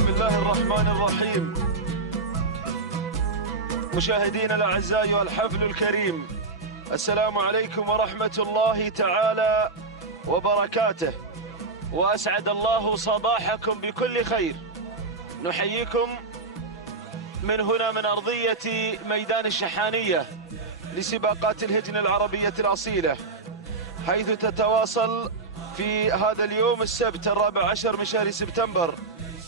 بسم الله الرحمن الرحيم. مشاهدينا الأعزاء والحفل الكريم، السلام عليكم ورحمة الله تعالى وبركاته، وأسعد الله صباحكم بكل خير. نحييكم من هنا من أرضية ميدان الشحانية لسباقات الهجن العربية الأصيلة، حيث تتواصل في هذا اليوم السبت 14 من شهر سبتمبر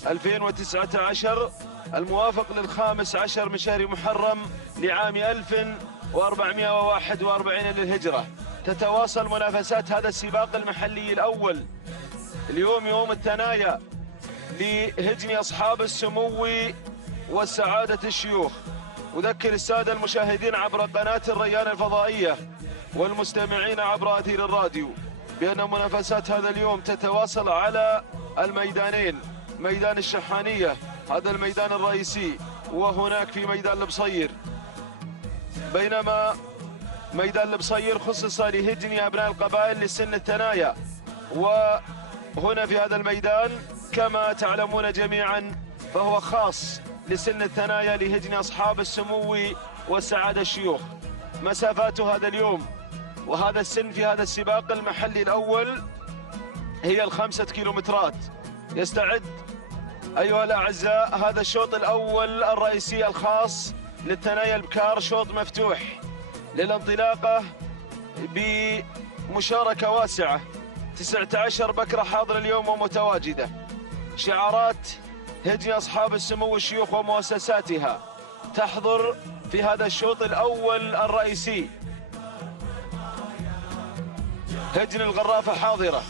2019 الموافق لل15 من شهر محرم لعام 1441 للهجرة. تتواصل منافسات هذا السباق المحلي الأول اليوم يوم الثنايا لهجن أصحاب السمو والسعادة الشيوخ. أذكر السادة المشاهدين عبر قناة الريان الفضائية والمستمعين عبر أثير الراديو بأن منافسات هذا اليوم تتواصل على الميدانين، ميدان الشحانية هذا الميدان الرئيسي، وهناك في ميدان البصير، بينما ميدان البصير خصص لهجن أبناء القبائل لسن الثنايا. وهنا في هذا الميدان كما تعلمون جميعا فهو خاص لسن الثنايا لهجن أصحاب السمو والسعادة الشيوخ. مسافات هذا اليوم وهذا السن في هذا السباق المحلي الأول هي 5 كيلومترات. يستعد أيها الأعزاء هذا الشوط الأول الرئيسي الخاص للثنايا البكار، شوط مفتوح للانطلاقة بمشاركة واسعة، 19 بكرة حاضرة اليوم ومتواجدة. شعارات هجن أصحاب السمو الشيوخ ومؤسساتها تحضر في هذا الشوط الأول الرئيسي. هجن الغرافة حاضرة،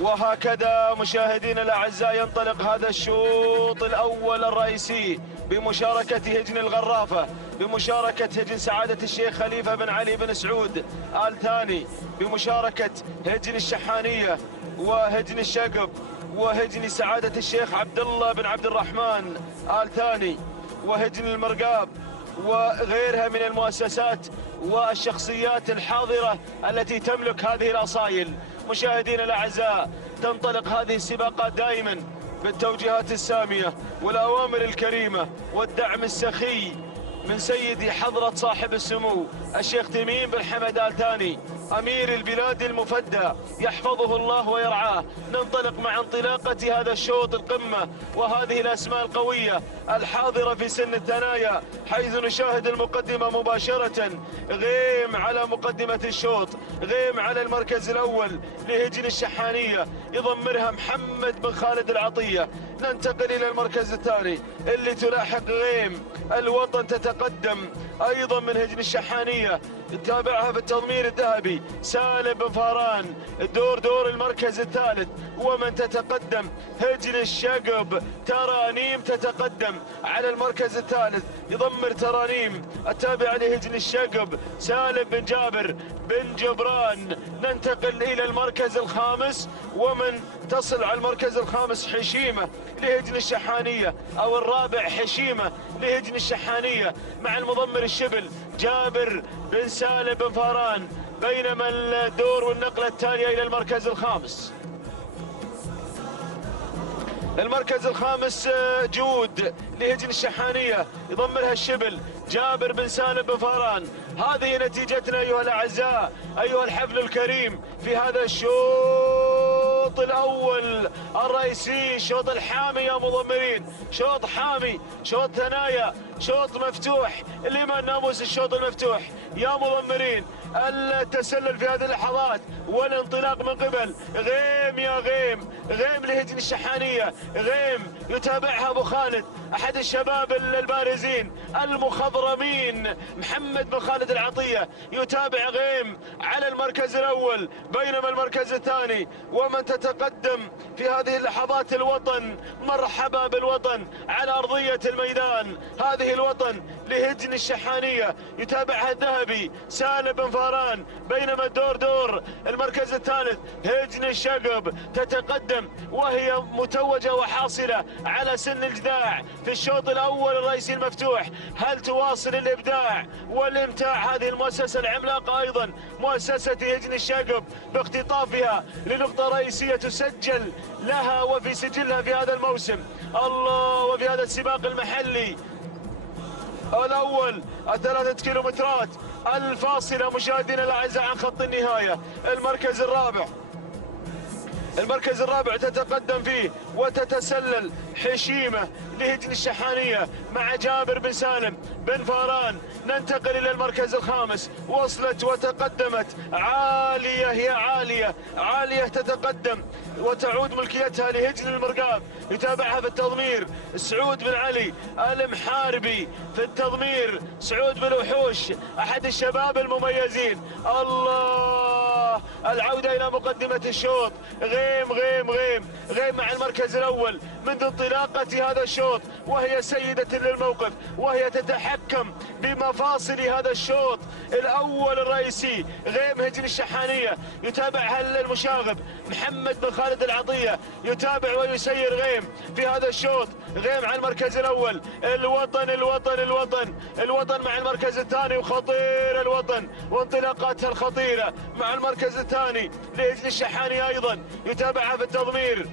وهكذا مشاهدينا الأعزاء ينطلق هذا الشوط الأول الرئيسي بمشاركة هجن الغرافة، بمشاركة هجن سعادة الشيخ خليفة بن علي بن سعود آل ثاني، بمشاركة هجن الشحانية وهجن الشقب وهجن سعادة الشيخ عبد الله بن عبد الرحمن آل ثاني وهجن المرقاب وغيرها من المؤسسات والشخصيات الحاضرة التي تملك هذه الأصايل. مشاهدينا الأعزاء، تنطلق هذه السباقات دائما بالتوجيهات السامية والأوامر الكريمة والدعم السخي من سيدي حضرة صاحب السمو الشيخ تميم بن حمد آل ثاني أمير البلاد المفدى يحفظه الله ويرعاه. ننطلق مع انطلاقة هذا الشوط القمة وهذه الأسماء القوية الحاضرة في سن الثنايا، حيث نشاهد المقدمة مباشرة. غيم على مقدمة الشوط، غيم على المركز الأول لهجن الشحانية يضمرها محمد بن خالد العطية. ننتقل إلى المركز الثاني اللي تلاحق غيم الوطن، تتقدم أيضا من هجن الشحانية، يتابعها في التضمير الذهبي سالم بن فاران. دور المركز الثالث، ومن تتقدم هجن الشقب ترانيم تتقدم على المركز الثالث، يضمر ترانيم التابعة لهجن الشقب سالم بن جابر بن جبران. ننتقل إلى المركز الخامس، ومن تصل على المركز الخامس حشيمة لهجن الشحانية، أو الرابع حشيمة لهجن الشحانية مع المضمر الشبل جابر بن سالم بن فاران. بينما الدور والنقلة التالية إلى المركز الخامس. المركز الخامس جود لهجن الشحانية يضمرها الشبل جابر بن سالم بن فاران. هذه نتيجتنا أيها الأعزاء، أيها الحفل الكريم في هذا الشوط الأول الرئيسي، الشوط الحامي يا مضمرين، شوط حامي، شوط ثنايا، شوط مفتوح لمن ناموس الشوط المفتوح يا مضمرين. التسلل في هذه اللحظات والانطلاق من قبل غيم يا غيم، غيم لهجن الشحانية، غيم يتابعها أبو خالد أحد الشباب البارزين المخضرمين محمد بن خالد العطية، يتابع غيم على المركز الأول. بينما المركز الثاني ومن تتقدم في هذه اللحظات الوطن، مرحبا بالوطن على أرضية الميدان، هذه الوطن لهجن الشحانية، يتابعها الذهبي سالم بن فاران، بينما الدور دور المركز الثالث هجن الشقب تتقدم وهي متوجة وحاصلة على سن الجذاع في الشوط الأول الرئيسي المفتوح. هل تواصل الإبداع والإمتاع هذه المؤسسة العملاقة أيضا مؤسسة هجن الشقب باختطافها لنقطة رئيسية تسجل لها وفي سجلها في هذا الموسم؟ الله، وفي هذا السباق المحلي الأول 3 كيلومترات الفاصلة مشاهدينا الأعزاء عن خط النهاية. المركز الرابع تتقدم فيه وتتسلل حشيمة لهجن الشحانية مع جابر بن سالم بن فاران. ننتقل إلى المركز الخامس، وصلت وتقدمت عالية، هي عالية تتقدم وتعود ملكيتها لهجن المرقاب، يتابعها في التضمير سعود بن علي المحاربي، في التضمير سعود بن وحوش أحد الشباب المميزين. الله، العودة إلى مقدمة الشوط، غيم مع المركز الأول منذ انطلاقة هذا الشوط، وهي سيدة للموقف، وهي تتحكم بمفاصل هذا الشوط الأول الرئيسي. غيم هجن الشحانية، يتابعها المشاغب محمد بن خالد العطية، يتابع ويسير غيم في هذا الشوط. غيم على المركز الأول، الوطن مع المركز الثاني، وخطير الوطن وانطلاقاتها الخطيرة مع المركز الثاني لهجن الشحانية أيضا، يتابعها في التضمير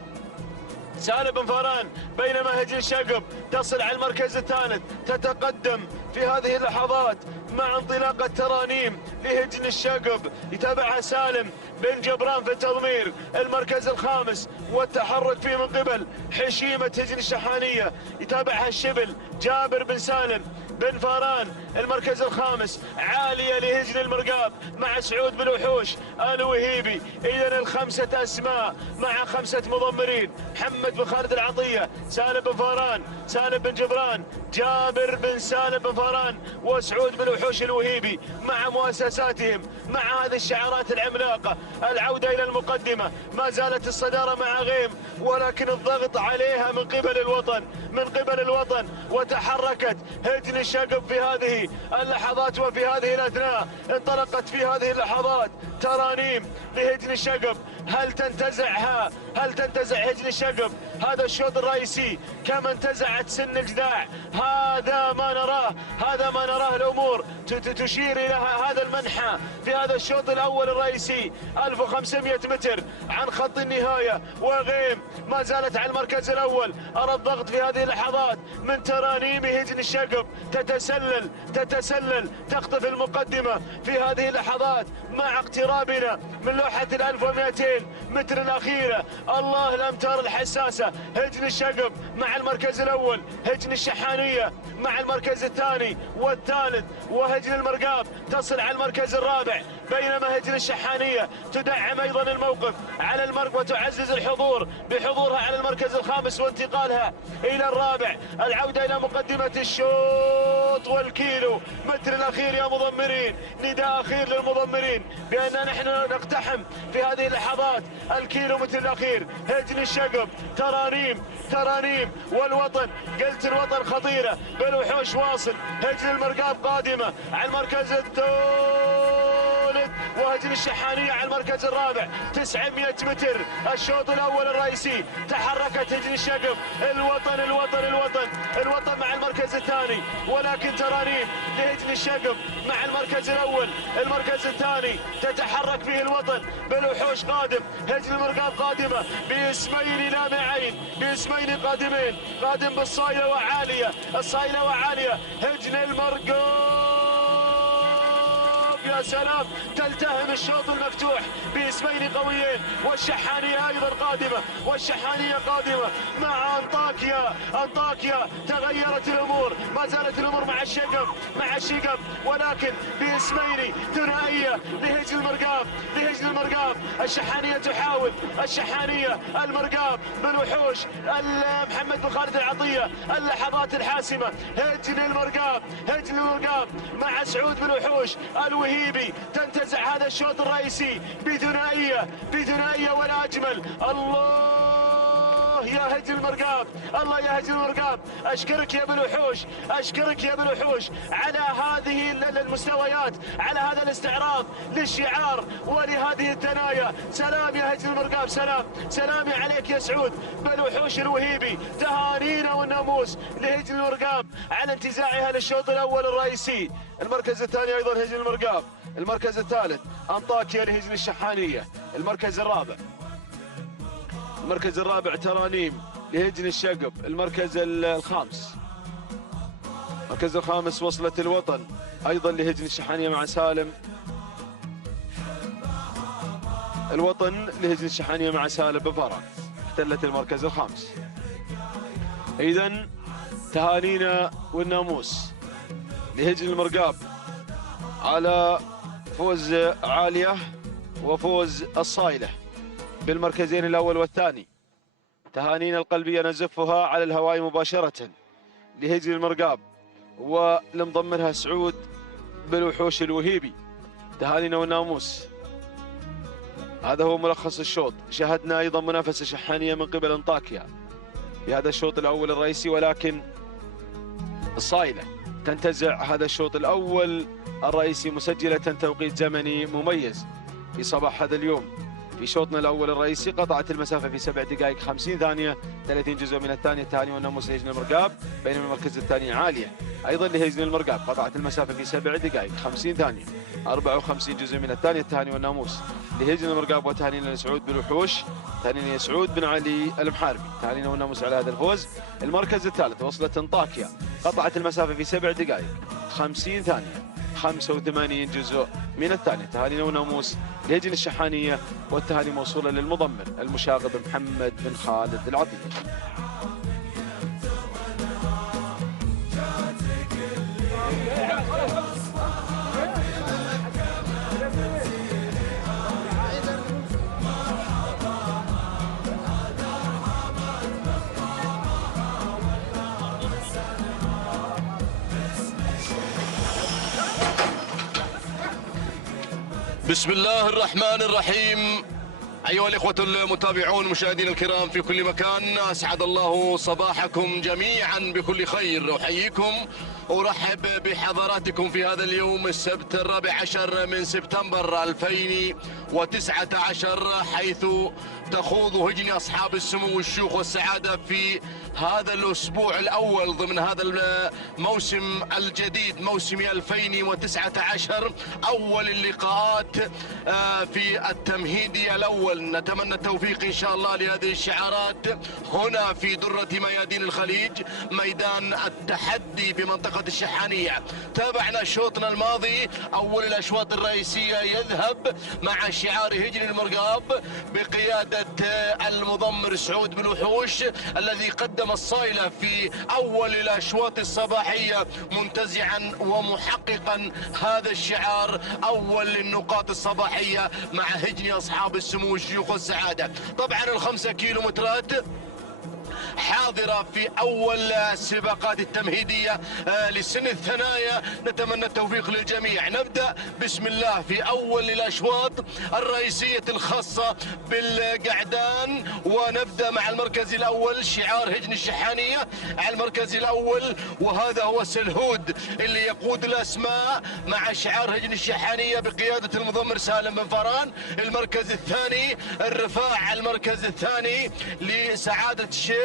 سالم بن فاران، بينما هجن الشقب تصل على المركز الثالث، تتقدم في هذه اللحظات مع انطلاقة ترانيم لهجن الشقب، يتابعها سالم بن جبران في التضمير المركز الخامس، والتحرك فيه من قبل حشيمة هجن الشحانية، يتابعها الشبل جابر بن سالم بن فاران المركز الخامس، عالية لهجن المرقاب مع سعود بن وحوش الوهيبي. إذن الخمسة أسماء مع 5 مضمرين، محمد بن خالد العطية، سالم بن فاران، سالم بن جبران، جابر بن سالم بن فاران، وسعود بن وحوش الوهيبي مع مؤسساتهم، مع هذه الشعارات العملاقة. العودة إلى المقدمة، ما زالت الصدارة مع غيم، ولكن الضغط عليها من قبل الوطن، وتحركت هجن الشقب في هذه اللحظات وفي هذه الأثناء. انطلقت في هذه اللحظات ترانيم لهجن الشقب. هل تنتزع هجن الشقب هذا الشوط الرئيسي كما انتزعت سن الجذاع؟ هذا ما نراه الأمور تشير إلى هذا المنحى في هذا الشوط الأول الرئيسي، 1500 متر عن خط النهاية، وغيم ما زالت على المركز الأول. أرى الضغط في هذه اللحظات من ترانيم هجن الشقب، تتسلل تخطف المقدمة في هذه اللحظات مع اقترابنا من لوحة 1200 متر الأخيرة. الله، الأمتار الحساسة، هجن الشقب مع المركز الأول، هجن الشحانية مع المركز الثاني والثالث، وهجن المرقاب تصل على المركز الرابع، بينما هجن الشحانية تدعم أيضا الموقف على المرق وتعزز الحضور بحضورها على المركز الخامس وانتقالها إلى الرابع. العودة إلى مقدمة الشوط والكيلو متر الأخير يا مضمرين، نداء أخير للمضمرين بأن نحن نقتحم في هذه اللحظات الكيلو متر الأخير. هجن الشقب، ترانيم والوطن، قلت الوطن خطيرة بالوحوش واصل. هجن المرقاب قادمة على المركز الثالث، وهجن الشحانية على المركز الرابع. 900 متر الشوط الأول الرئيسي، تحركت هجن الشقب، الوطن مع المركز الثاني، ولكن ترانيم لهجن الشقب مع المركز الأول. المركز الثاني تتحرك فيه الوطن بالوحوش قادم. هجن المرقاب قادمة باسمين لامعين، باسمين قادمين، قادم بالصايلة وعالية، الصايلة وعالية. هجن المرقاب يا سلام، تلتهم الشوط المفتوح باسمين قويين، والشحانية أيضا قادمة، مع أنطاكيا. تغيرت الأمور، ما زالت الأمور مع الشقب، ولكن باسمين ثنائية لهجن المرقاب. الشحانية تحاول، المرقاب بالوحوش، محمد بن خالد العطية، اللحظات الحاسمة. هجن المرقاب مع سعود بن وحوش الوهيبي، تنتزع هذا الشوط الرئيسي بثنائية ولا أجمل. الله، الله يا هجن المرقاب، الله يا هجن المرقاب. اشكرك يا ابو الوحوش، اشكرك يا ابو الوحوش على هذه المستويات، على هذا الاستعراض للشعار ولهذه الثنايا. سلام يا هجن المرقاب، سلام، سلامي عليك يا سعود بالوحوش الوهيبي. تهانينا والناموس لهجن المرقاب على انتزاعها للشوط الاول الرئيسي. المركز الثاني ايضا هجن المرقاب. المركز الثالث انطاكيا لهجن الشحانيه. المركز الرابع، المركز الرابع ترانيم لهجن الشقب. المركز الخامس، المركز الخامس وصلة الوطن ايضا لهجن الشحانيه مع سالم. الوطن لهجن الشحانيه مع سالم بفارة احتلت المركز الخامس. اذا تهانينا والناموس لهجن المرقاب على فوز عالية وفوز الصايلة بالمركزين الأول والثاني. تهانينا القلبية نزفها على الهواء مباشرة لهجن المرقاب ولمضمرها سعود بالوحوش الوهيبي. تهانينا والناموس. هذا هو ملخص الشوط. شاهدنا أيضا منافسة شحانية من قبل انطاكيا في هذا الشوط الأول الرئيسي، ولكن الصايلة تنتزع هذا الشوط الأول الرئيسي مسجلة توقيت زمني مميز في صباح هذا اليوم. في شوطنا الأول الرئيسي قطعت المسافة في 7 دقائق 50 ثانية 30 جزء من الثانية. التهاني والناموس لهجن المرقاب، بينما المركز الثاني عالية أيضا لهجن المرقاب قطعت المسافة في 7 دقائق 50 ثانية 54 جزء من الثانية. التهاني والناموس لهجن المرقاب وتهانينا لسعود بالوحوش. تهانينا لسعود بن علي المحاربي. تهانينا والناموس على هذا الفوز. المركز الثالث وصلت انطاكيا قطعت المسافة في 7 دقائق 50 ثانية 85 جزء من الثانية. تهانينا وناموس لهجن الشحانية، والتهاني موصولة للمضمر المشاغب محمد بن خالد العطية. بسم الله الرحمن الرحيم. أيها الإخوة المتابعون المشاهدين الكرام في كل مكان، أسعد الله صباحكم جميعا بكل خير. أحييكم أرحب بحضراتكم في هذا اليوم السبت 14 من سبتمبر 2019، حيث تخوض هجن أصحاب السمو والشيوخ والسعادة في هذا الأسبوع الأول ضمن هذا الموسم الجديد، موسم 2019، أول اللقاءات في التمهيدي الأول. نتمنى التوفيق إن شاء الله لهذه الشعارات هنا في درة ميادين الخليج، ميدان التحدي بمنطقة الشحانية. تابعنا شوطنا الماضي، أول الأشواط الرئيسية يذهب مع شعار هجن المرقاب بقيادة المضمر سعود بالوحوش، الذي قدم الصايلة في أول الأشواط الصباحية منتزعا ومحققا هذا الشعار، أول النقاط الصباحية مع هجن أصحاب السمو والشيوخ والسعادة. طبعا ال5 كيلومترات حاضرة في أول السباقات التمهيدية لسن الثنايا. نتمنى التوفيق للجميع. نبدأ بسم الله في أول الأشواط الرئيسية الخاصة بالقعدان، ونبدأ مع المركز الأول شعار هجن الشحانية على المركز الأول، وهذا هو سلهود اللي يقود الأسماء مع شعار هجن الشحانية بقيادة المضمر سالم بن فران. المركز الثاني الرفاع، المركز الثاني لسعادة الشيخ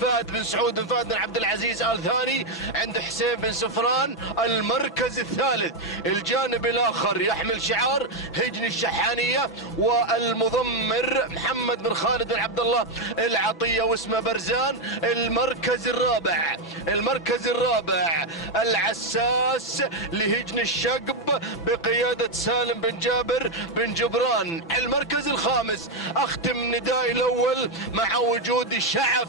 فهد بن سعود بن فهد بن عبد العزيز آل ثاني عند حسين بن سفران. المركز الثالث الجانب الآخر يحمل شعار هجن الشحانية والمضمر محمد بن خالد بن عبد الله العطية واسمه برزان. المركز الرابع، المركز الرابع العساس لهجن الشقب بقيادة سالم بن جابر بن جبران. المركز الخامس أختم ندائي الأول مع وجود شعف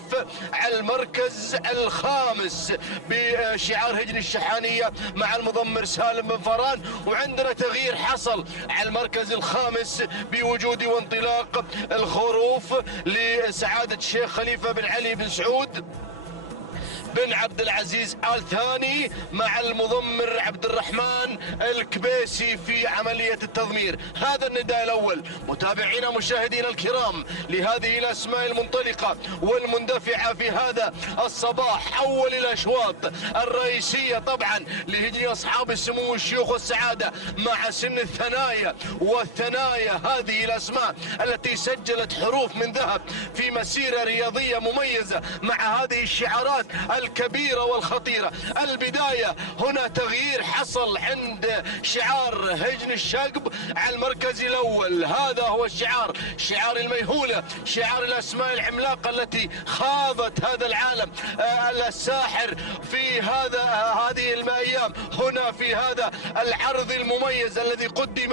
على المركز الخامس بشعار هجن الشحانية مع المضمر سالم بن فران. وعندنا تغيير حصل على المركز الخامس بوجود وانطلاق الخروف لسعادة الشيخ خليفة بن علي بن سعود بن عبد العزيز آل ثاني مع المضمر عبد الرحمن الكبيسي في عملية التضمير. هذا النداء الأول متابعينا مشاهدينا الكرام لهذه الأسماء المنطلقة والمندفعة في هذا الصباح. أول الأشواط الرئيسية طبعا لهجن أصحاب السمو والشيوخ والسعادة مع سن الثنايا والثنايا، هذه الأسماء التي سجلت حروف من ذهب في مسيرة رياضية مميزة مع هذه الشعارات الكبيرة والخطيرة. البداية هنا تغيير حصل عند شعار هجن الشقب على المركز الأول، هذا هو الشعار، شعار الميهولة، شعار الأسماء العملاقة التي خاضت هذا العالم الساحر في هذه الأيام هنا في هذا العرض المميز الذي قدم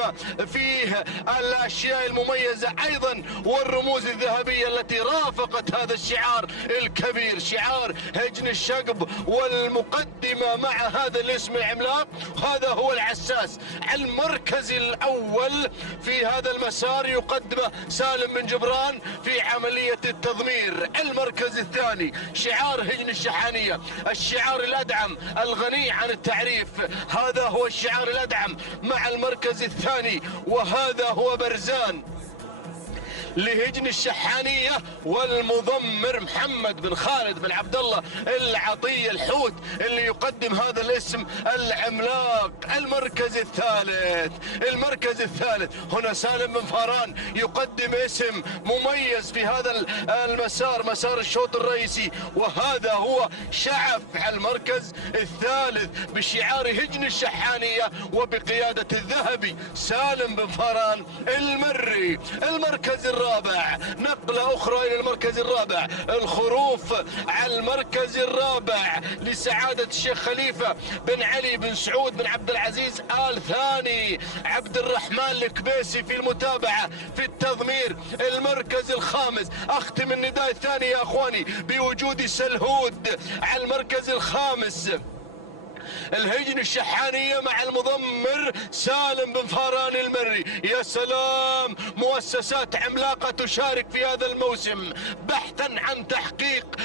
فيه الأشياء المميزة أيضا والرموز الذهبية التي رافقت هذا الشعار الكبير، شعار هجن الشقب. والمقدمة مع هذا الاسم العملاق هذا هو العساس. المركز الأول في هذا المسار يقدمه سالم بن جبران في عملية التضمير. المركز الثاني شعار هجن الشحانية، الشعار الأدعم الغني عن التعريف، هذا هو الشعار الأدعم مع المركز الثاني، وهذا هو برزان لهجن الشحانية والمضمر محمد بن خالد بن عبد الله العطية الحوت اللي يقدم هذا الاسم العملاق. المركز الثالث هنا سالم بن فاران يقدم اسم مميز في هذا المسار، مسار الشوط الرئيسي، وهذا هو شعف على المركز الثالث بشعار هجن الشحانية وبقيادة الذهبي سالم بن فاران المري. المركز الرابع، نقلة أخرى إلى المركز الرابع، الخروف على المركز الرابع لسعادة الشيخ خليفة بن علي بن سعود بن عبد العزيز آل ثاني، عبد الرحمن الكبيسي في المتابعة في التضمير. المركز الخامس، أختم النداء الثاني يا أخواني بوجود سلهود على المركز الخامس، الهجن الشحانية مع المضمر سالم بن فاران المري. يا سلام، مؤسسات عملاقة تشارك في هذا الموسم بحثا عن تحقيق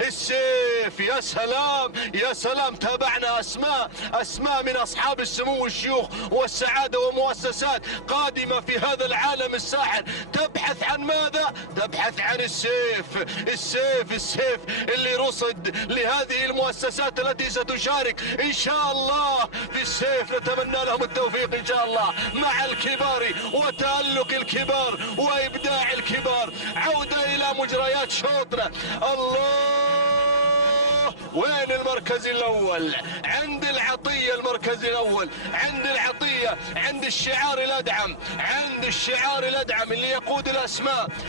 السيف. يا سلام يا سلام، تابعنا أسماء من أصحاب السمو والشيوخ والسعادة ومؤسسات قادمة في هذا العالم الساحر تبحث عن ماذا؟ تبحث عن السيف اللي رصد لهذه المؤسسات التي ستشارك إن شاء الله في السيف. نتمنى لهم التوفيق إن شاء الله مع الكبار وتألق الكبار وإبداع الكبار. عودة إلى مجريات شوطنا. الله، وين المركز الأول؟ عند العطية، المركز الأول عند العطية، عند الشعار الأدعم اللي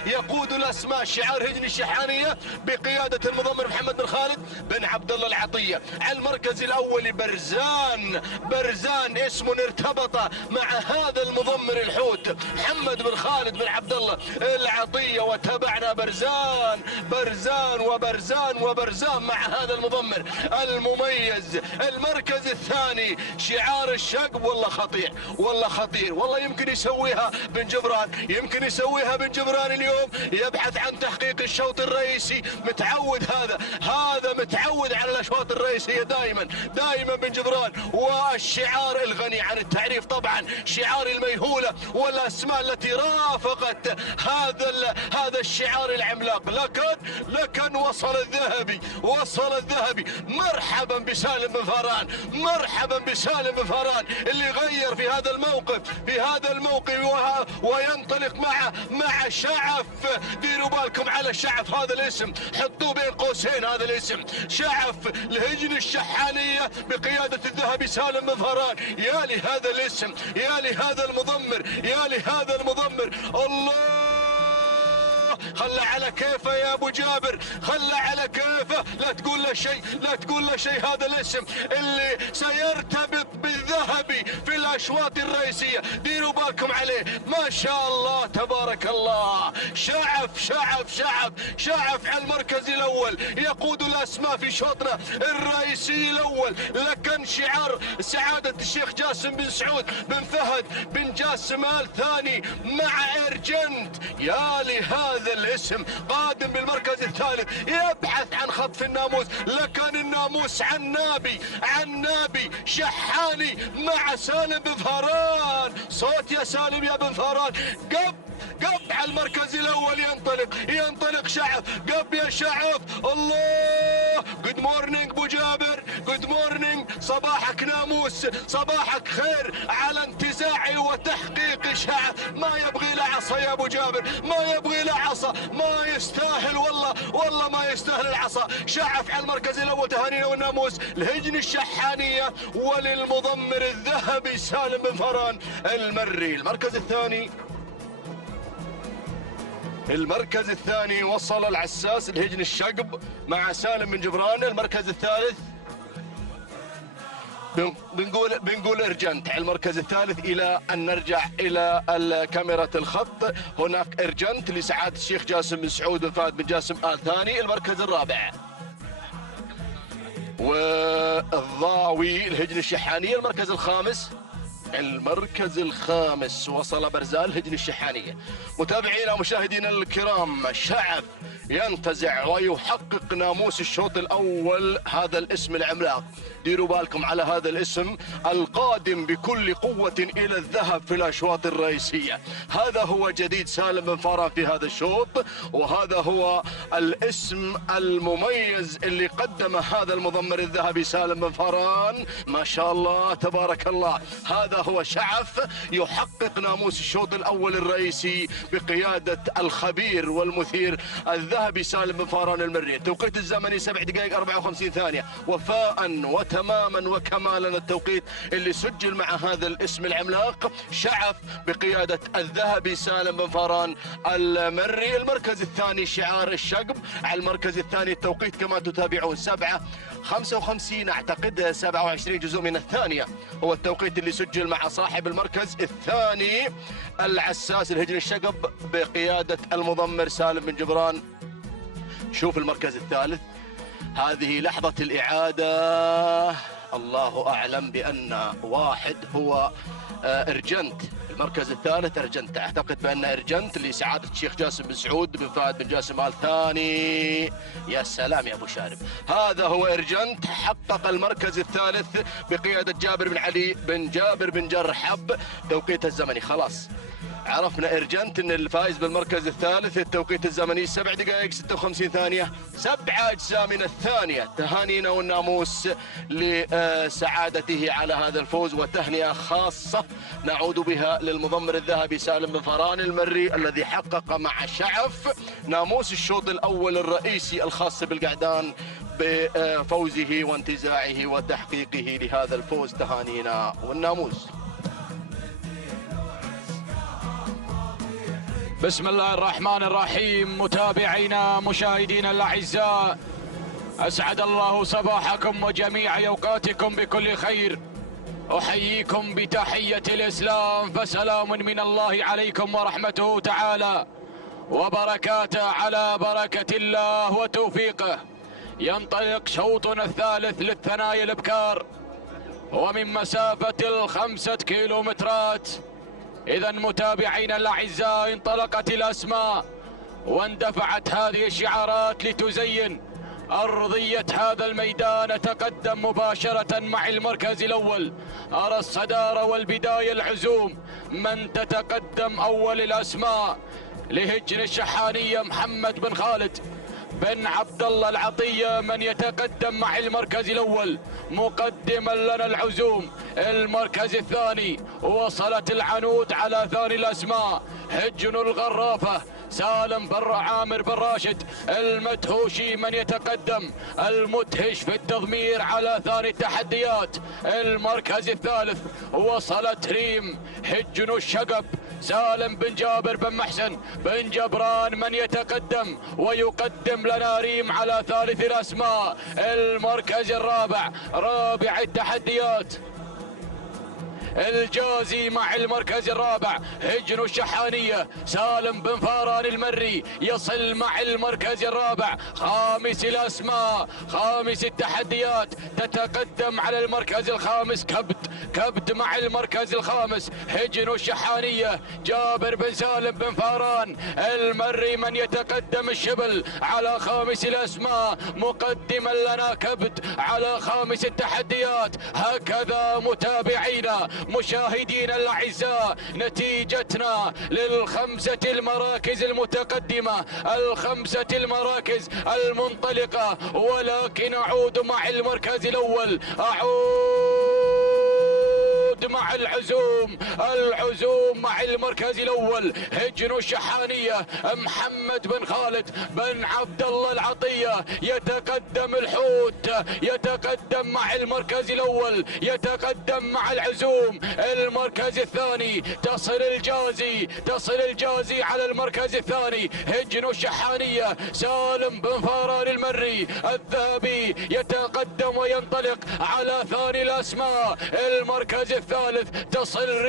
يقود الأسماء شعار هجن الشحانية بقيادة المضمر محمد بن خالد بن عبد الله العطية. على المركز الأول برزان اسم ارتبط مع هذا المضمر الحوت محمد بن خالد بن عبد الله العطية، وتابعنا برزان مع هذا المضمر المميز. المركز الثاني شعار الشقب، والله خطير والله يمكن يسويها بن جبران اليوم، يبحث عن تحقيق الشوط الرئيسي. متعود هذا متعود على الاشواط الرئيسيه دائما بن جبران. والشعار الغني عن التعريف طبعا شعار الميهوله والاسماء التي رافقت هذا الشعار العملاق. لكن وصل الذهبي. مرحبا بسالم بن فاران اللي غير في هذا الموقف وينطلق مع شعف. ديروا بالكم على شعف، هذا الاسم حطوه بين قوسين، هذا الاسم شعف لهجن الشحانية بقيادة الذهبي سالم بن فاران. يا لهذا الاسم، يا لهذا المضمر. الله، خلى على كيفه يا ابو جابر، خلى على كيفه. لا تقول له شيء هذا الاسم اللي سيرتبط بالذهبي في الاشواط الرئيسية. ديروا بالكم عليه، ما شاء الله تبارك الله. شعف على المركز الأول، يقود الأسماء في شوطنا الرئيسي الأول. لكن شعار سعادة الشيخ جاسم بن سعود بن فهد بن جاسم آل ثاني مع إرجنت. يا لهذا الاسم، قادم بالمركز الثالث يبحث عن خطف الناموس، لكن الناموس عن نابي شحاني مع سالم بن فهران. صوت يا سالم يا بن فهران. قب على المركز الاول، ينطلق شعف. قب يا شعف. الله، جود مورنينج ابو جابر، جود مورنينج. صباحك ناموس، صباحك خير على انتزاعي وتحقيق شعف. ما يبغي له عصا يا ابو جابر، ما يبغي له عصا، ما يستاهل والله ما يستاهل العصا. شعف على المركز الاول، تهانينا والناموس لهجن الشحانيه وللمضمر الذهبي سالم بن فهران المري. المركز الثاني وصل العساس الهجن الشقب مع سالم بن جبران. المركز الثالث بنقول ارجنت على المركز الثالث. الى ان نرجع الى كاميرا الخط، هناك ارجنت لسعادة الشيخ جاسم بن سعود بن فهد بن جاسم آل ثاني. المركز الرابع والضاوي الهجن الشحانية. المركز الخامس وصل برزال هجن الشحانية. متابعينا ومشاهدينا الكرام، شعف ينتزع ويحقق ناموس الشوط الأول، هذا الاسم العملاق. ديروا بالكم على هذا الاسم القادم بكل قوة إلى الذهب في الأشواط الرئيسية. هذا هو جديد سالم بن فهران في هذا الشوط، وهذا هو الاسم المميز اللي قدمه هذا المضمر الذهبي سالم بن فهران. ما شاء الله تبارك الله. هذا هو شعف يحقق ناموس الشوط الأول الرئيسي بقيادة الخبير والمثير الذهبي سالم بن فهران المري. التوقيت الزمني 7 دقائق 54 ثانية، وفاء وتماما وكمالا التوقيت اللي سجل مع هذا الاسم العملاق شعف بقيادة الذهبي سالم بن فهران المري. المركز الثاني شعار الشقب. على المركز الثاني التوقيت كما تتابعون 7:55 اعتقد 27 جزء من الثانية هو التوقيت اللي سجل مع صاحب المركز الثاني العساس الهجن الشقب بقيادة المضمر سالم بن جبران. شوف المركز الثالث، هذه لحظة الإعادة. الله أعلم بأن واحد هو إرجنت. المركز الثالث إرجنت، أعتقد بأن إرجنت لسعادة الشيخ جاسم بن سعود بن فهد بن جاسم آل ثاني. يا سلام يا أبو شارب، هذا هو إرجنت. حقق المركز الثالث بقيادة جابر بن علي بن جابر بن جرحب. توقيت الزمني خلاص عرفنا إرجنت ان الفائز بالمركز الثالث. التوقيت الزمني 7 دقائق 56 ثانية، 7 أجزاء من الثانية. تهانينا والناموس لسعادته على هذا الفوز، وتهنئة خاصة نعود بها للمضمر الذهبي سالم بن فهران المري الذي حقق مع شعف ناموس الشوط الأول الرئيسي الخاص بالقعدان بفوزه وانتزاعه وتحقيقه لهذا الفوز. تهانينا والناموس. بسم الله الرحمن الرحيم. متابعينا مشاهدينا الأعزاء، أسعد الله صباحكم وجميع أوقاتكم بكل خير. أحييكم بتحية الإسلام، فسلام من الله عليكم ورحمته تعالى وبركاته على بركة الله وتوفيقه. ينطلق شوطنا الثالث للثنايا الابكار ومن مسافة 5 كيلومترات. إذا متابعينا الأعزاء، انطلقت الأسماء واندفعت هذه الشعارات لتزين أرضية هذا الميدان. تقدم مباشرة مع المركز الأول، أرى الصدارة والبداية العزوم. من تتقدم أول الأسماء لهجن الشحانية محمد بن خالد بن عبد الله العطية، من يتقدم مع المركز الأول مقدما لنا العزوم. المركز الثاني وصلت العنود على ثاني الأسماء هجن الغرافة سالم بن عامر بن راشد المدهوشي، من يتقدم المدهش في التضمير على ثاني التحديات. المركز الثالث وصلت ريم هجن الشقب سالم بن جابر بن محسن بن جبران، من يتقدم ويقدم لنا ريم على ثالث الأسماء. المركز الرابع رابع التحديات الجازي مع المركز الرابع هجن الشحانية. سالم بن فاران المري يصل مع المركز الرابع. خامس الأسماء، خامس التحديات، تتقدم على المركز الخامس كبد مع المركز الخامس هجن الشحانية. جابر بن سالم بن فاران المري من يتقدم. الشبل على خامس الأسماء، مقدما لنا كبد على خامس التحديات. هكذا متابعينا مشاهدينا الأعزاء نتيجتنا للخمسة المراكز المتقدمة، الخمسة المراكز المنطلقة. ولكن أعود مع المركز الأول، مع العزوم مع المركز الاول هجن الشحانيه. محمد بن خالد بن عبد الله العطيه يتقدم. الحوت يتقدم مع المركز الاول، يتقدم مع العزوم. المركز الثاني تصل الجازي على المركز الثاني هجن الشحانيه. سالم بن فاران المري الذهبي يتقدم وينطلق على ثاني الاسماء. المركز الثالث تصل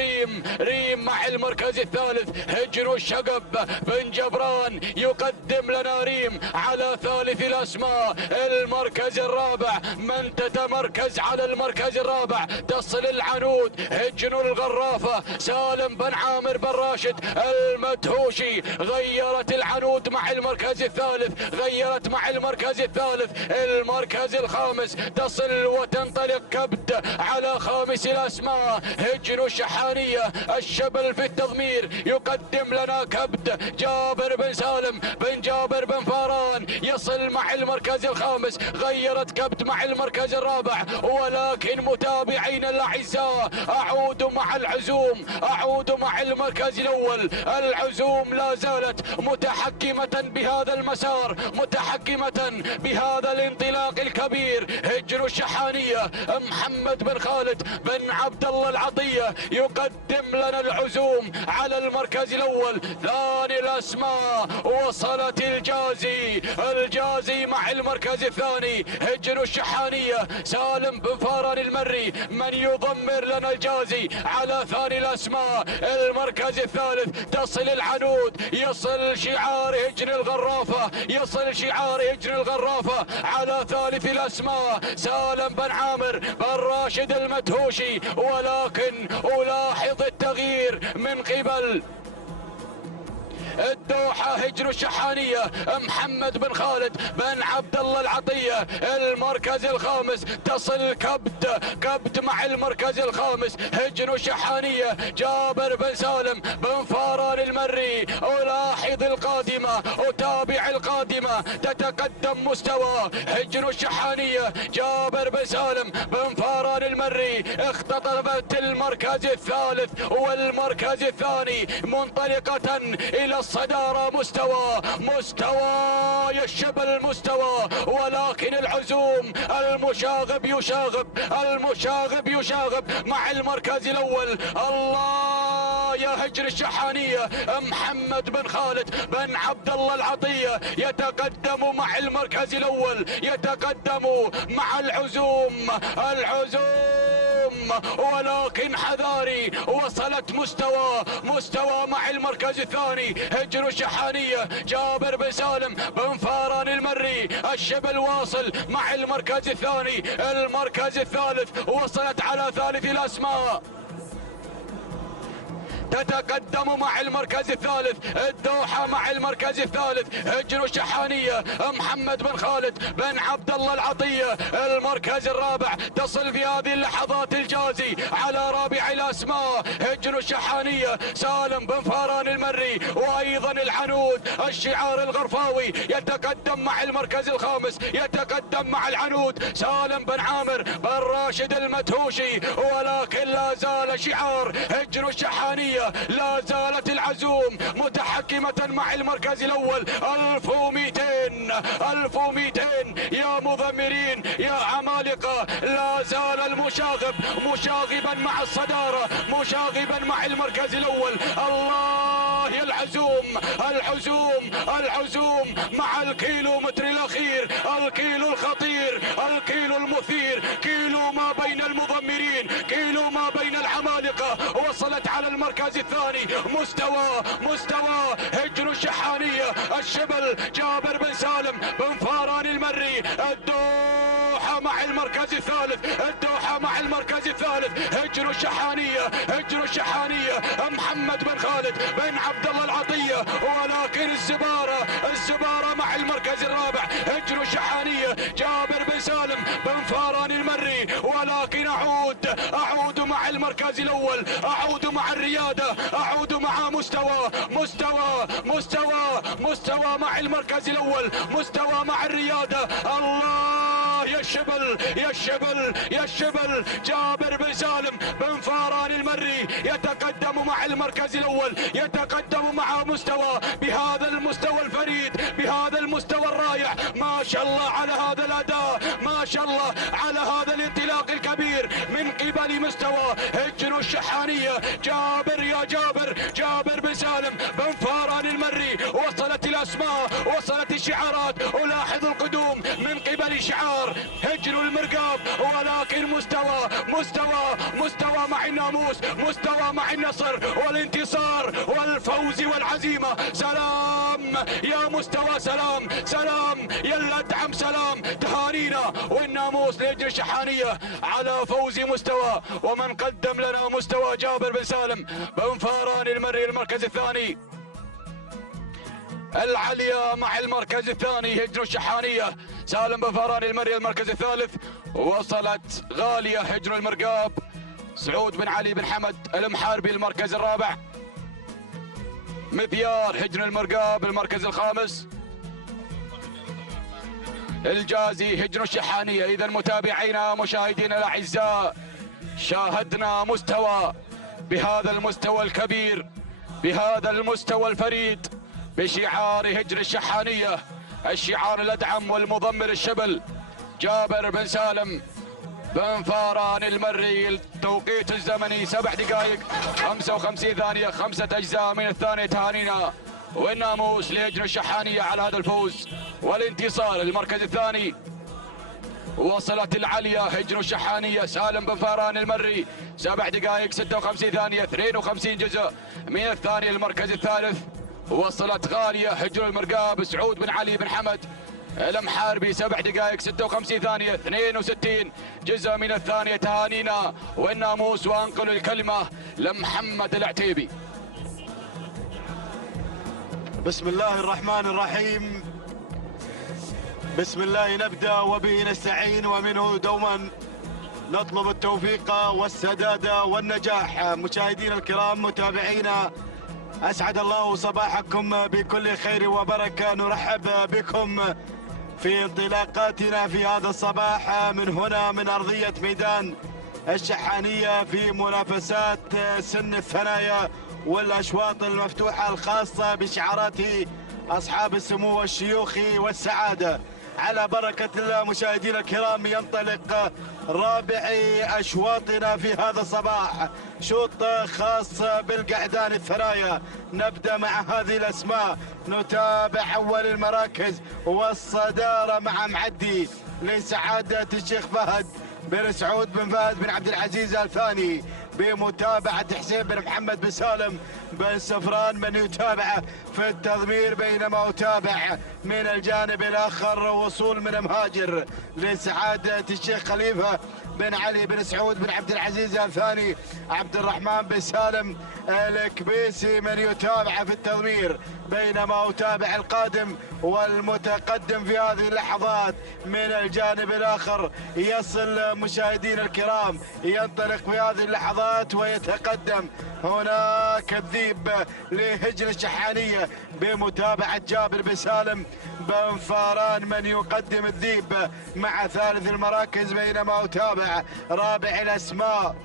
ريم مع المركز الثالث هجن الشقب بن جبران يقدم لنا ريم على ثالث الاسماء. المركز الرابع من تتمركز على المركز الرابع تصل العنود هجن الغرافة. سالم بن عامر بن راشد المدهوشي غيرت العنود مع المركز الثالث، غيرت مع المركز الثالث. المركز الخامس تصل وتنطلق كبد على خامس الاسماء هجن الشحانية. الشبل في التضمير يقدم لنا كبد. جابر بن سالم بن جابر بن فاران يصل مع المركز الخامس، غيرت كبد مع المركز الرابع. ولكن متابعينا الاعزاء اعود مع العزوم، اعود مع المركز الاول. العزوم لا زالت متحكمة بهذا المسار، متحكمة بهذا الانطلاق الكبير. هجن الشحانية محمد بن خالد بن عبد الله العطية يقدم لنا العزوم على المركز الاول. ثاني الاسماء وصلت الجازي مع المركز الثاني هجن الشحانية. سالم بن فاران المري من يضمر لنا الجازي على ثاني الاسماء. المركز الثالث تصل العنود، يصل شعار هجن الغرافة، يصل شعار هجن الغرافة على ثالث الاسماء. سالم بن عامر بن راشد المدهوشي. ولكن ألاحظ التغيير من قبل الدوحة هجن الشحانية. محمد بن خالد بن عبد الله العطية المركز الخامس تصل كبد مع المركز الخامس هجن الشحانية. جابر بن سالم بن فاران المري ألاحظ القادمة، أتابع القادمة، تتقدم مستوى هجن الشحانية. جابر بن سالم بن فاران المري اختطفت المركز الثالث والمركز الثاني منطلقة إلى الصدارة. مستوى يا الشبل مستوى. ولكن العزوم المشاغب يشاغب مع المركز الاول. الله يا هجن الشحانية. محمد بن خالد بن عبد الله العطية يتقدم مع المركز الاول، يتقدم مع العزوم. ولكن حذاري وصلت مستوى مع المركز الثاني هجن الشحانية. جابر بن سالم بن فاران المري الشبل واصل مع المركز الثاني. المركز الثالث وصلت على ثالث الاسماء، تتقدم مع المركز الثالث. الدوحة مع المركز الثالث هجن الشحانية. محمد بن خالد بن عبد الله العطية المركز الرابع. تصل في هذه اللحظات الجازي على رابع الاسماء هجن الشحانية. سالم بن فاران المري وايضا العنود الشعار الغرفاوي يتقدم مع المركز الخامس، يتقدم مع العنود. سالم بن عامر بن راشد المدهوشي. ولكن لا زال شعار هجن الشحانية، لا زالت العزوم متحكمة مع المركز الأول. 1200 يا مضمرين يا عمالقة. لا زال المشاغب مشاغبا مع الصدارة، مشاغبا مع المركز الأول. الله يا العزوم مع الكيلومتر الأخير، الكيلو الخطير، الكيلو المثير، كيلو ما بين المضمرين، كيلو ما بين العمالقة. الثاني. مستوى هجر الشحانية الشبل جابر بن سالم بن فاران المري. الدوحة مع المركز الثالث. هجر الشحانية محمد بن خالد بن عبد الله العطية. ولكن الزبارة مع المركز الرابع. هجر الشحانية جابر بن سالم بن فاران المري. ولكن أعود مع المركز الأول. أعود مع الريادة. أعود مع مستوى مع المركز الأول. مستوى مع الريادة. الله يا الشبل جابر بن سالم بن فاران المري يتقدم مع المركز الأول. يتقدم مع مستوى بهذا المستوى الفريد بهذا المستوى الرائع. ما شاء الله على هذا الأداء. ما شاء الله على هذا الانطلاق الكبير من قبل مستوى هجر الشحانية. جابر بن سالم بن فاران المري. وصلت الأسماء وصلت الشعارات. ألاحظ القدوم من قبل شعار هجر المرقاب. ولكن مستوى مع الناموس. مستوى مع النصر والانتصار والفوز والعزيمة. سلام يا مستوى. سلام يا الأدعم. سلام تهانينا والناموس لهجر الشحانية على فوز مستوى. ومن قدم لنا مستوى جابر بن سالم بن فاران المري المركز الثاني. العليا مع المركز الثاني. هجر الشحانية سالم بن فاران المري المركز الثالث. وصلت غالية هجر المرقاب سعود بن علي بن حمد المحاربي المركز الرابع. مذيار هجر المرقاب المركز الخامس. الجازي هجر الشحانية. إذا متابعينا مشاهدينا الأعزاء شاهدنا مستوى بهذا المستوى الكبير بهذا المستوى الفريد بشعار هجر الشحانية. الشعار الأدعم والمضمر الشبل جابر بن سالم بن فاران المري. التوقيت الزمني 7 دقائق 55 ثانية 5 أجزاء من الثانية. تهانينا والناموس لهجر الشحانية على هذا الفوز والانتصار. المركز الثاني وصلت العليا هجر الشحانية سالم بن فاران المري 7 دقائق 56 ثانية 52 جزء من الثانية. المركز الثالث وصلت غالية هجر المرقاب سعود بن علي بن حمد المحاربي 7 دقائق 56 ثانية 62 جزء من الثانية. تهانينا والناموس. وانقل الكلمة لمحمد العتيبي. بسم الله الرحمن الرحيم. بسم الله نبدأ وبه نستعين ومنه دوما نطلب التوفيق والسداد والنجاح. مشاهدينا الكرام متابعينا أسعد الله صباحكم بكل خير وبركة. نرحب بكم في انطلاقاتنا في هذا الصباح من هنا من أرضية ميدان الشحانية في منافسات سن الثنايا والأشواط المفتوحة الخاصة بشعارات أصحاب السمو والشيوخ والسعادة. على بركة الله مشاهدينا الكرام ينطلق رابع أشواطنا في هذا الصباح. شوط خاص بالقعدان الثنايا. نبدأ مع هذه الأسماء. نتابع أول المراكز والصدارة مع معدي لسعادة الشيخ فهد بن سعود بن فهد بن عبد العزيز الثاني بمتابعة حسين بن محمد بن سالم بن سفران من يتابع في التضمير. بينما أتابع من الجانب الآخر وصول من مهاجر لسعادة الشيخ خليفة بن علي بن سعود بن عبد العزيز الثاني عبد الرحمن بن سالم الكبيسي من يتابع في التضمير. بينما أتابع القادم والمتقدم في هذه اللحظات من الجانب الآخر. يصل مشاهدينا الكرام ينطلق في هذه اللحظات ويتقدم هناك الذيب لهجر الشحانية بمتابعة جابر بن سالم بن فاران من يقدم الذيب مع ثالث المراكز. بينما أتابع رابع الأسماء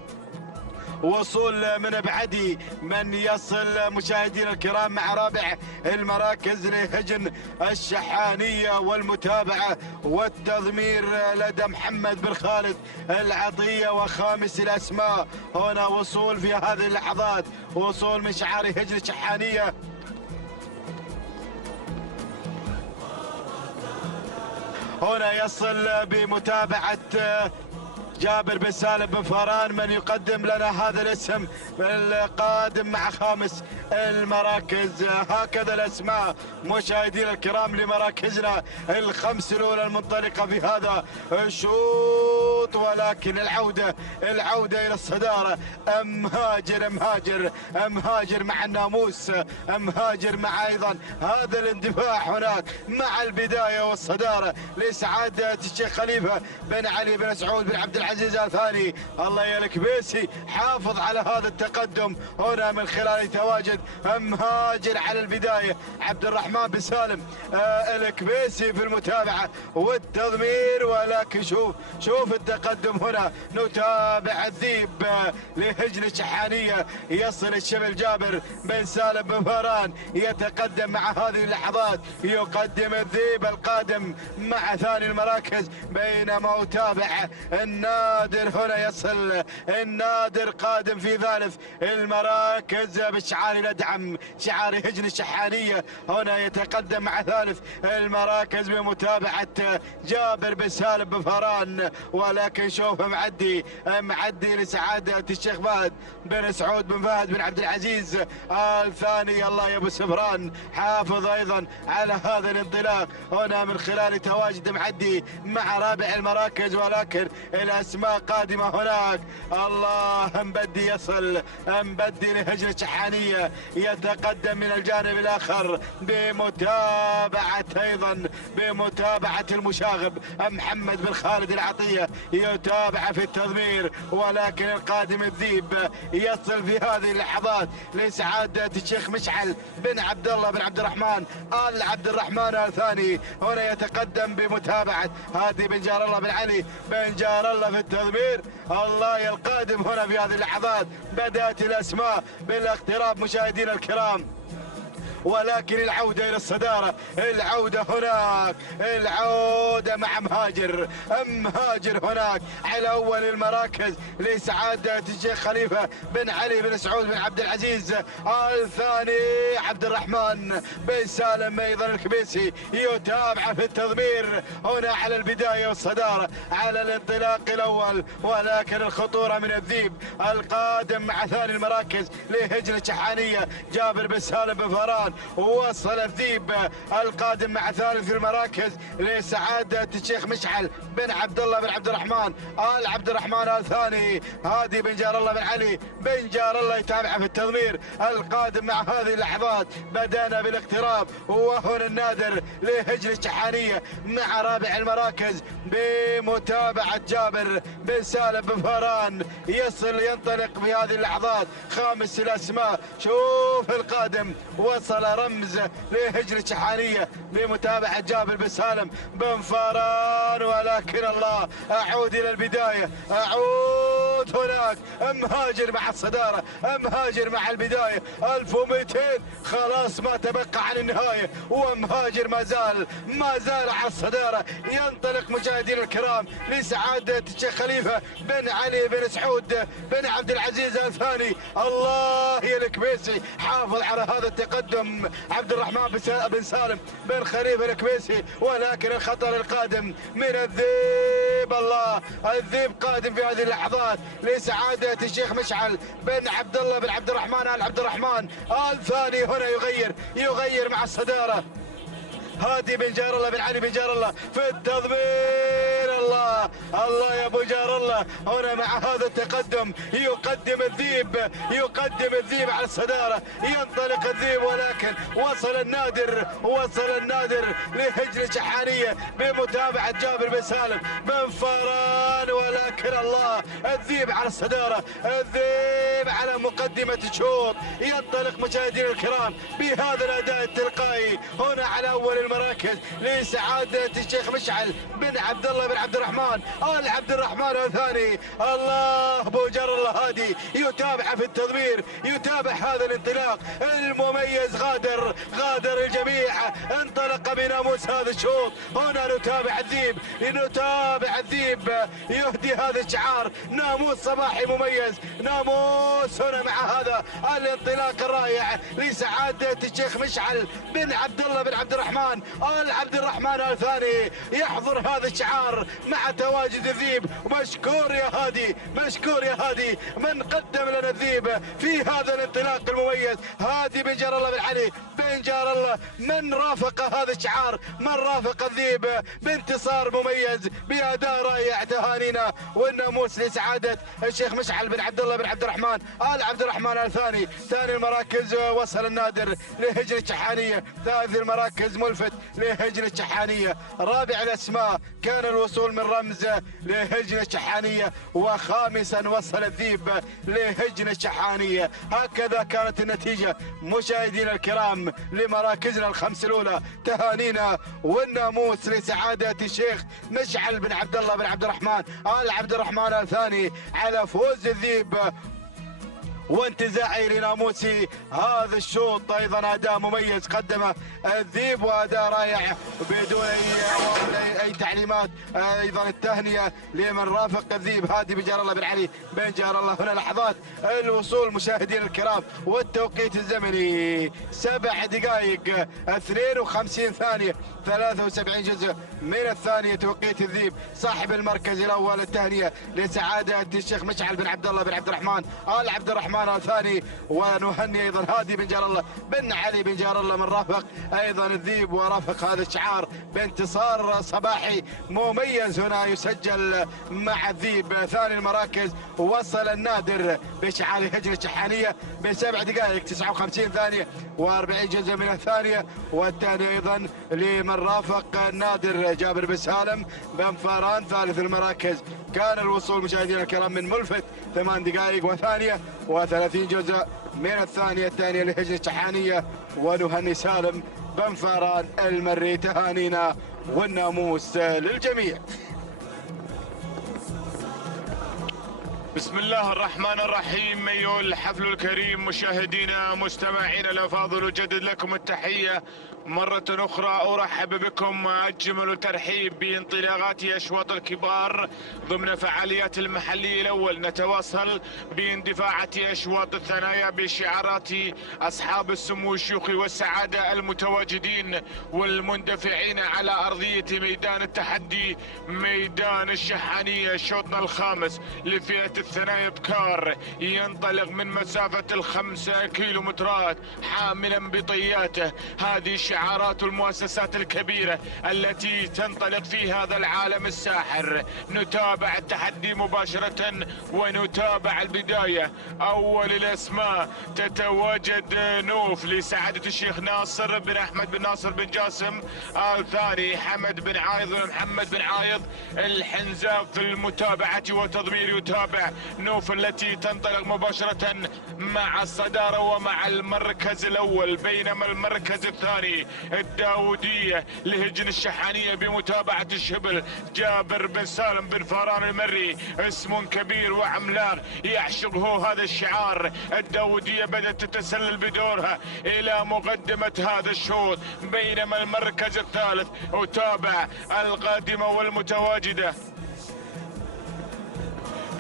وصول من بعدي من يصل مشاهدينا الكرام مع رابع المراكز لهجن الشحانية. والمتابعة والتضمير لدى محمد بن خالد العطية. وخامس الأسماء هنا وصول في هذه اللحظات وصول من شعار هجن الشحانية هنا يصل بمتابعة جابر بن سالم بن فاران من يقدم لنا هذا الاسم القادم مع خامس المراكز. هكذا الاسماء مشاهدينا الكرام لمراكزنا الخمس الاولى المنطلقه في هذا الشوط، ولكن العوده الى الصداره. مهاجر مع الناموس، مهاجر مع ايضا هذا الاندفاع هناك مع البدايه والصداره لسعاده الشيخ خليفه بن علي بن سعود بن عبد العزيز آل ثاني. الله يا الكبيسي حافظ على هذا التقدم هنا من خلال تواجد مهاجر على البدايه. عبد الرحمن بن سالم الكبيسي في المتابعه والتضمير، ولكن شوف التقدم هنا. نتابع الذيب لهجن الشحانيه، يصل الشبل جابر بن سالم بن فاران يتقدم مع هذه اللحظات، يقدم الذيب القادم مع ثاني المراكز، بينما أتابع النادر هنا يصل النادر قادم في ثالث المراكز بالشعار ندعم شعار هجن الشحانية، هنا يتقدم مع ثالث المراكز بمتابعة جابر بن سالم بن فاران. ولكن شوف معدي لسعادة الشيخ فهد بن سعود بن فهد بن عبد العزيز آل ثاني. الله يا ابو سفران حافظ ايضا على هذا الانطلاق هنا من خلال تواجد معدي مع رابع المراكز، ولكن الاسماء قادمه هناك. الله مبدي يصل، مبدي لهجن الشحانيه يتقدم من الجانب الاخر بمتابعه المشاغب محمد بن خالد العطيه يتابع في التضمير، ولكن القادم الذيب يصل في هذه اللحظات لسعاده الشيخ مشعل بن عبد الله بن عبد الرحمن آل عبد الرحمن آل ثاني، هنا يتقدم بمتابعه هادي بن جار الله بن علي بن جار الله في التضمير. الله يا القادم هنا في هذه اللحظات بدات الاسماء بالاقتراب مشاهدينا الكرام، ولكن العودة إلى الصدارة، العودة هناك، العودة مع مهاجر هناك على أول المراكز لسعادة الشيخ خليفة بن علي بن سعود بن عبد العزيز آل ثاني. عبد الرحمن بن سالم أيضا الكبيسي يتابع في التضمير هنا على البداية والصدارة على الانطلاق الأول، ولكن الخطورة من الذيب القادم مع ثاني المراكز لهجن الشحانية جابر بن سالم بن فاران. وصل الذيب القادم مع ثالث المراكز لسعادة الشيخ مشعل بن عبد الله بن عبد الرحمن آل عبد الرحمن آل ثاني. هادي بن جار الله بن علي بن جار الله يتابع في التضمير القادم مع هذه اللحظات. بدأنا بالاقتراب وهنا النادر لهجن الشحانية مع رابع المراكز بمتابعة جابر بن سالم بن فاران، يصل ينطلق في هذه اللحظات خامس الأسماء. شوف القادم وصل رمز لهجن الشحانية بمتابعة جابر بن سالم بن فاران، ولكن الله أعود إلى البداية، أعود هناك مهاجر مع الصدارة، مهاجر مع البداية 1200 خلاص ما تبقى عن النهاية، ومهاجر ما زال على الصدارة. ينطلق مشاهدينا الكرام لسعادة الشيخ خليفة بن علي بن سعود بن عبد العزيز آل ثاني. الله يا الكبيسي حافظ على هذا التقدم عبد الرحمن بن سالم بن خليفة الكبيسي، ولكن الخطر القادم من الذيب. الله الذيب قادم في هذه اللحظات لسعادة الشيخ مشعل بن عبد الله بن عبد الرحمن آل عبد الرحمن آل ثاني، هنا يغير مع الصدارة. هادي بن جار الله بن علي بن جار الله في التضمير. الله يا ابو جار الله هنا مع هذا التقدم يقدم الذيب على الصدارة، ينطلق الذيب، ولكن وصل النادر لهجن الشحانية بمتابعة جابر بن سالم بن فاران، ولكن الله الذيب على الصدارة، الذيب على مقدمة الشوط. ينطلق مشاهدينا الكرام بهذا الأداء التلقائي هنا على أول المراكز لسعادة الشيخ مشعل بن عبد الله بن عبد الرحمن آل عبد الرحمن آل ثاني. الله ابو جار الله هادي يتابع في التضمير، يتابع هذا الانطلاق المميز. غادر الجميع، انطلق بناموس هذا الشوط. هنا نتابع الذيب يهدي هذا الشعار ناموس صباحي مميز، ناموس هنا مع هذا الانطلاق الرائع لسعادة الشيخ مشعل بن عبد الله بن عبد الرحمن آل عبد الرحمن الثاني، يحضر هذا الشعار مع تواجد الذيب. مشكور يا هادي، مشكور يا هادي من قدم لنا الذيب في هذا الانطلاق المميز. هادي بن جار الله بن علي بن جار الله من رافق هذا الشعار، من رافق الذيب بانتصار مميز بأداء رائع. تهانينا والناموس لسعادة الشيخ مشعل بن عبد الله بن عبد الرحمن آل عبد الرحمن الثاني. ثاني المراكز وصل النادر لهجن الشحانية، ثالث المراكز ملفت لهجن الشحانية، رابع الأسماء كان الوصول من رمز لهجن الشحانية، وخامسا وصل الذيب لهجن الشحانية. هكذا كانت النتيجة مشاهدينا الكرام لمراكزنا الخمس الأولى. تهانينا والناموس لسعادة الشيخ مشعل بن عبد الله بن عبد الرحمن آل عبد الرحمن الثاني على فوز الذيب وانتزاعي لناموسي هذا الشوط. ايضا اداء مميز قدمه الذيب واداء رائع بدون اي تعليمات. ايضا التهنئه لمن رافق الذيب هادي بن جار الله بن علي بن جار الله. هنا لحظات الوصول مشاهدينا الكرام والتوقيت الزمني 7 دقائق 52 ثانيه 73 جزء من الثانيه توقيت الذيب صاحب المركز الاول. التهنئه لسعاده الشيخ مشعل بن عبد الله بن عبد الرحمن آل عبد الرحمن الثاني، ونهني ايضا هادي بن جار الله بن علي بن جار الله من رافق ايضا الذيب ورافق هذا الشعار بانتصار صباحي مميز هنا يسجل مع الذيب. ثاني المراكز وصل النادر بشعار هجن الشحانيه ب7 دقائق 59 ثانيه و40 جزء من الثانيه. والثاني ايضا لمن رافق النادر جابر بن سالم بن فاران. ثالث المراكز كان الوصول مشاهدينا الكرام من ملفت 8 دقائق وثانيه و30 جزء من الثانيه الثانيه لهجن الشحانيه. ونهني سالم بن فاران المري. تهانينا والناموس للجميع. بسم الله الرحمن الرحيم. أيها الحفل الكريم مشاهدينا مستمعينا الأفاضل، أجدد لكم التحية مرة أخرى. أرحب بكم أجمل ترحيب بانطلاقات أشواط الكبار ضمن فعاليات المحلي الأول. نتواصل باندفاعة أشواط الثنايا بشعارات أصحاب السمو الشيوخي والسعادة المتواجدين والمندفعين على أرضية ميدان التحدي ميدان الشحانية. شوطنا الخامس لفئة الثنايا بكار ينطلق من مسافة 5 كيلومترات حاملا بطياته هذه شعارات المؤسسات الكبيرة التي تنطلق في هذا العالم الساحر. نتابع التحدي مباشرة ونتابع البداية. أول الأسماء تتواجد نوف لسعادة الشيخ ناصر بن أحمد بن ناصر بن جاسم. الثاني حمد بن عايض ومحمد بن عايض. الحنزاب في المتابعة وتضمير يتابع نوف التي تنطلق مباشرة مع الصدارة ومع المركز الأول، بينما المركز الثاني الداودية لهجن الشحانية بمتابعة الشبل جابر بن سالم بن فاران المري. اسم كبير وعملاق يعشقه هذا الشعار. الداودية بدأت تتسلل بدورها إلى مقدمة هذا الشوط، بينما المركز الثالث أتابع القادمة والمتواجدة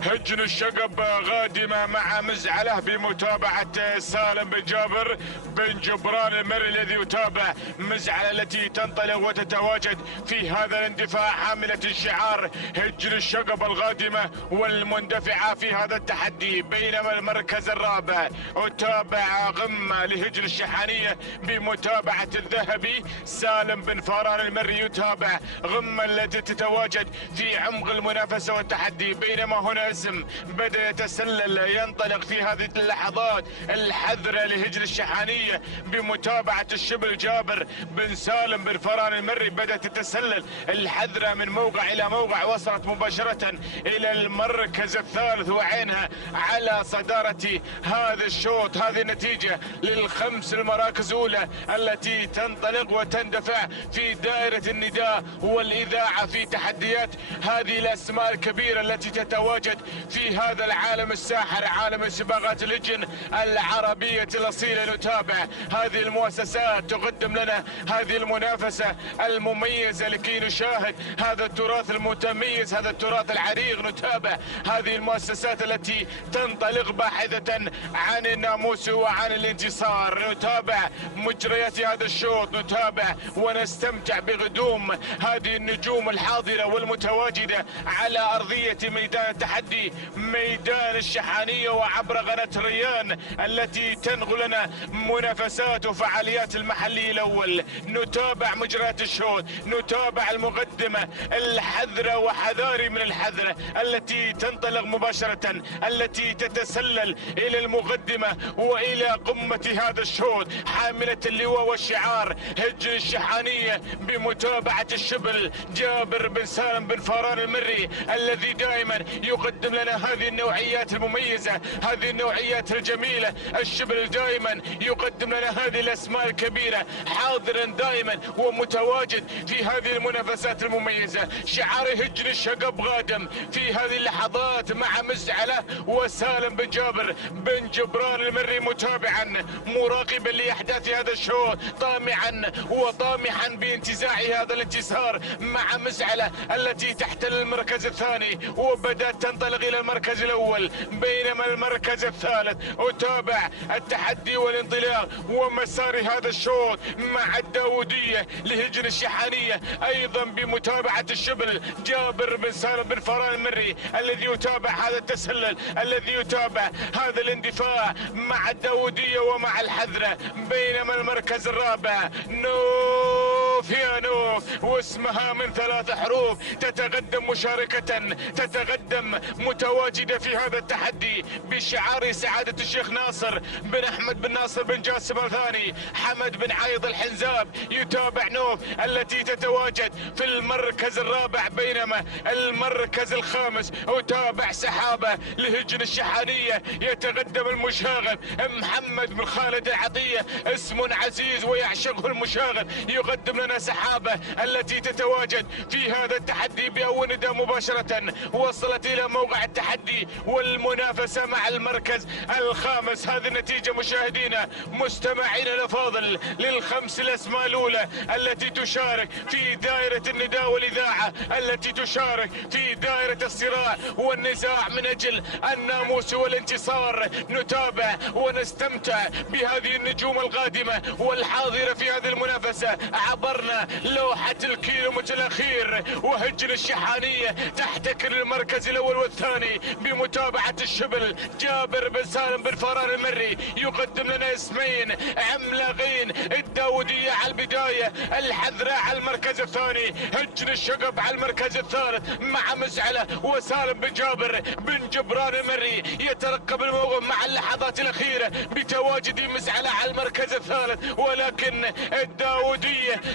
هجن الشقب غادمة مع مزعلة بمتابعة سالم بن جابر بن جبران المري الذي يتابع مزعلة التي تنطلق وتتواجد في هذا الاندفاع حاملة الشعار هجن الشقب الغادمة والمندفعة في هذا التحدي. بينما المركز الرابع أتابع غمة لهجن الشحانية بمتابعة الذهبي سالم بن فاران المري يتابع غمة التي تتواجد في عمق المنافسة والتحدي. بينما هنا اسم بدأ يتسلل ينطلق في هذه اللحظات الحذرة لهجن الشحانية بمتابعة الشبل جابر بن سالم بن فاران المري. بدأت تتسلل الحذرة من موقع إلى موقع، وصلت مباشرة إلى المركز الثالث وعينها على صدارة هذا الشوط. هذه النتيجة للخمس المراكز الأولى التي تنطلق وتندفع في دائرة النداء والإذاعة في تحديات هذه الأسماء الكبيرة التي تتواجد في هذا العالم الساحر، عالم سباقات الهجن العربية الأصيلة. نتابع هذه المؤسسات تقدم لنا هذه المنافسة المميزة لكي نشاهد هذا التراث المتميز، هذا التراث العريق. نتابع هذه المؤسسات التي تنطلق باحثة عن الناموس وعن الانتصار. نتابع مجريات هذا الشوط، نتابع ونستمتع بقدوم هذه النجوم الحاضرة والمتواجدة على أرضية ميدان التحدي، ميدان الشحانية، وعبر قناة ريان التي تنقل لنا منافسات وفعاليات المحلي الأول. نتابع مجريات الشوط، نتابع المقدمة الحذرة وحذاري من الحذرة التي تنطلق مباشرة، التي تتسلل إلى المقدمة وإلى قمة هذا الشوط، حاملة اللواء والشعار هجن الشحانية، بمتابعة الشبل جابر بن سالم بن فاران المري، الذي دائما يقدم لنا هذه النوعيات المميزة، هذه النوعيات الجميلة. الشبل دائما يقدم لنا هذه الأسماء الكبيرة، حاضرا دائما ومتواجد في هذه المنافسات المميزة. شعار هجن الشقب غادم في هذه اللحظات مع مزعلة وسالم بن جابر بن جبران المري، متابعا مراقبا لأحداث هذا الشوط، طامعا وطامحا بانتزاع هذا الانتصار مع مزعلة التي تحتل المركز الثاني وبدأت تنطلق إلى المركز الأول، بينما المركز الثالث. أتابع التحدي والانطلاق ومسار هذا الشوط مع الداودية لهجن الشحانية، أيضا بمتابعة الشبل جابر بن سالم بن فاران المري، الذي يتابع هذا التسلل، الذي يتابع هذا الاندفاع مع الداودية ومع الحذرة. بينما المركز الرابع نوف يا نوف، واسمها من 3 حروف، تتقدم مشاركة، تتقدم متواجدة في هذا التحدي بشعار سعادة الشيخ ناصر بن أحمد بن ناصر بن جاسم الثاني، حمد بن عايض الحنزاب. يتابع نوف التي تتواجد في المركز الرابع، بينما المركز الخامس أتابع سحابة لهجن الشحانية، يتقدم المشاغب محمد بن خالد العطية، اسم عزيز ويعشقه المشاغب، يقدم لنا سحابة التي تتواجد في هذا التحدي بأول نداء مباشرة. وصلت إلى موقع التحدي والمنافسة مع المركز الخامس. هذه النتيجة مشاهدينا مستمعين الأفاضل للخمس الأسماء الأولى التي تشارك في دائرة النداء والإذاعة، التي تشارك في دائرة الصراع والنزاع من أجل الناموس والانتصار. نتابع ونستمتع بهذه النجوم القادمة والحاضرة في هذه المنافسة. عبرنا لوحة الكيلومتر الأخير وهجن الشحانية تحتكر المركز الأول والثاني بمتابعة الشبل جابر بن سالم بن فاران المري، يقدم لنا اسمين عملاقين، الداودية على البداية، الحذراء على المركز الثاني، هجن الشقب على المركز الثالث مع مزعلة وسالم بن جابر بن جبران المري. يترقب الموقف مع اللحظات الأخيرة بتواجد مزعلة على المركز الثالث، ولكن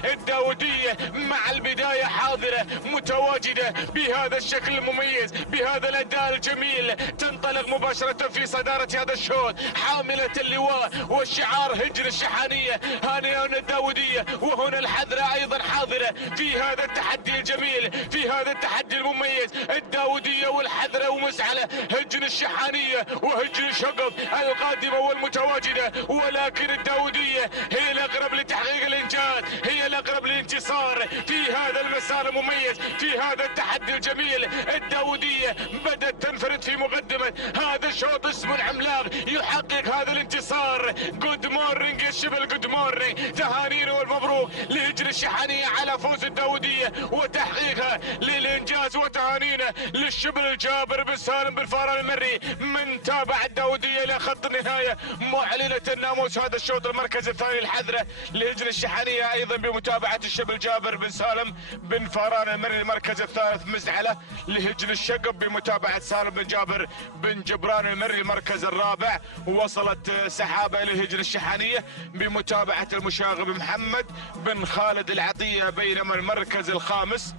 الداودية مع البداية حاضرة متواجدة بهذا الشكل المميز، بهذا الأداء الجميل، تنطلق مباشرة في صدارة هذا الشوط، حاملة اللواء والشعار هجن الشحانية. هنا الداودية وهنا الحذراء أيضا حاضرة في هذا التحدي الجميل، في هذا التحدي المميز. الداودية والحذراء ومزعلة، هجن الشحانية وهجن الشقب القادمة والمتواجدة، ولكن الداودية هي الأقرب لتحقيق الإنجاز، هي الأقرب للانتصار في هذا المسار المميز، في هذا التحدي الجميل. الداودية بدأت تنفرد في مقدمة هذا الشوط، اسم عملاق يحقق هذا الانتصار. جود مورنينج يا شبل، جود مورنينج، تهانينا والمبروك لهجن الشحانية على فوز الداودية وتحقيقها للإنجاز، وتهانينا للشبل الجابر بن سالم بن فاران المري من تابع الداودية إلى خط النهاية معلنة الناموس. هذا الشوط المركز الثاني الحذرة لهجن الشحانية أيضا بمتابعة الشبل جابر بن سالم بن فاران المري. المركز الثالث مزعلة لهجن الشقب بمتابعة سالم بن جابر بن جبران المري. المركز الرابع وصلت سحابة إلى هجن الشحانية بمتابعة المشاغب محمد بن خالد العطية. بينما المركز الخامس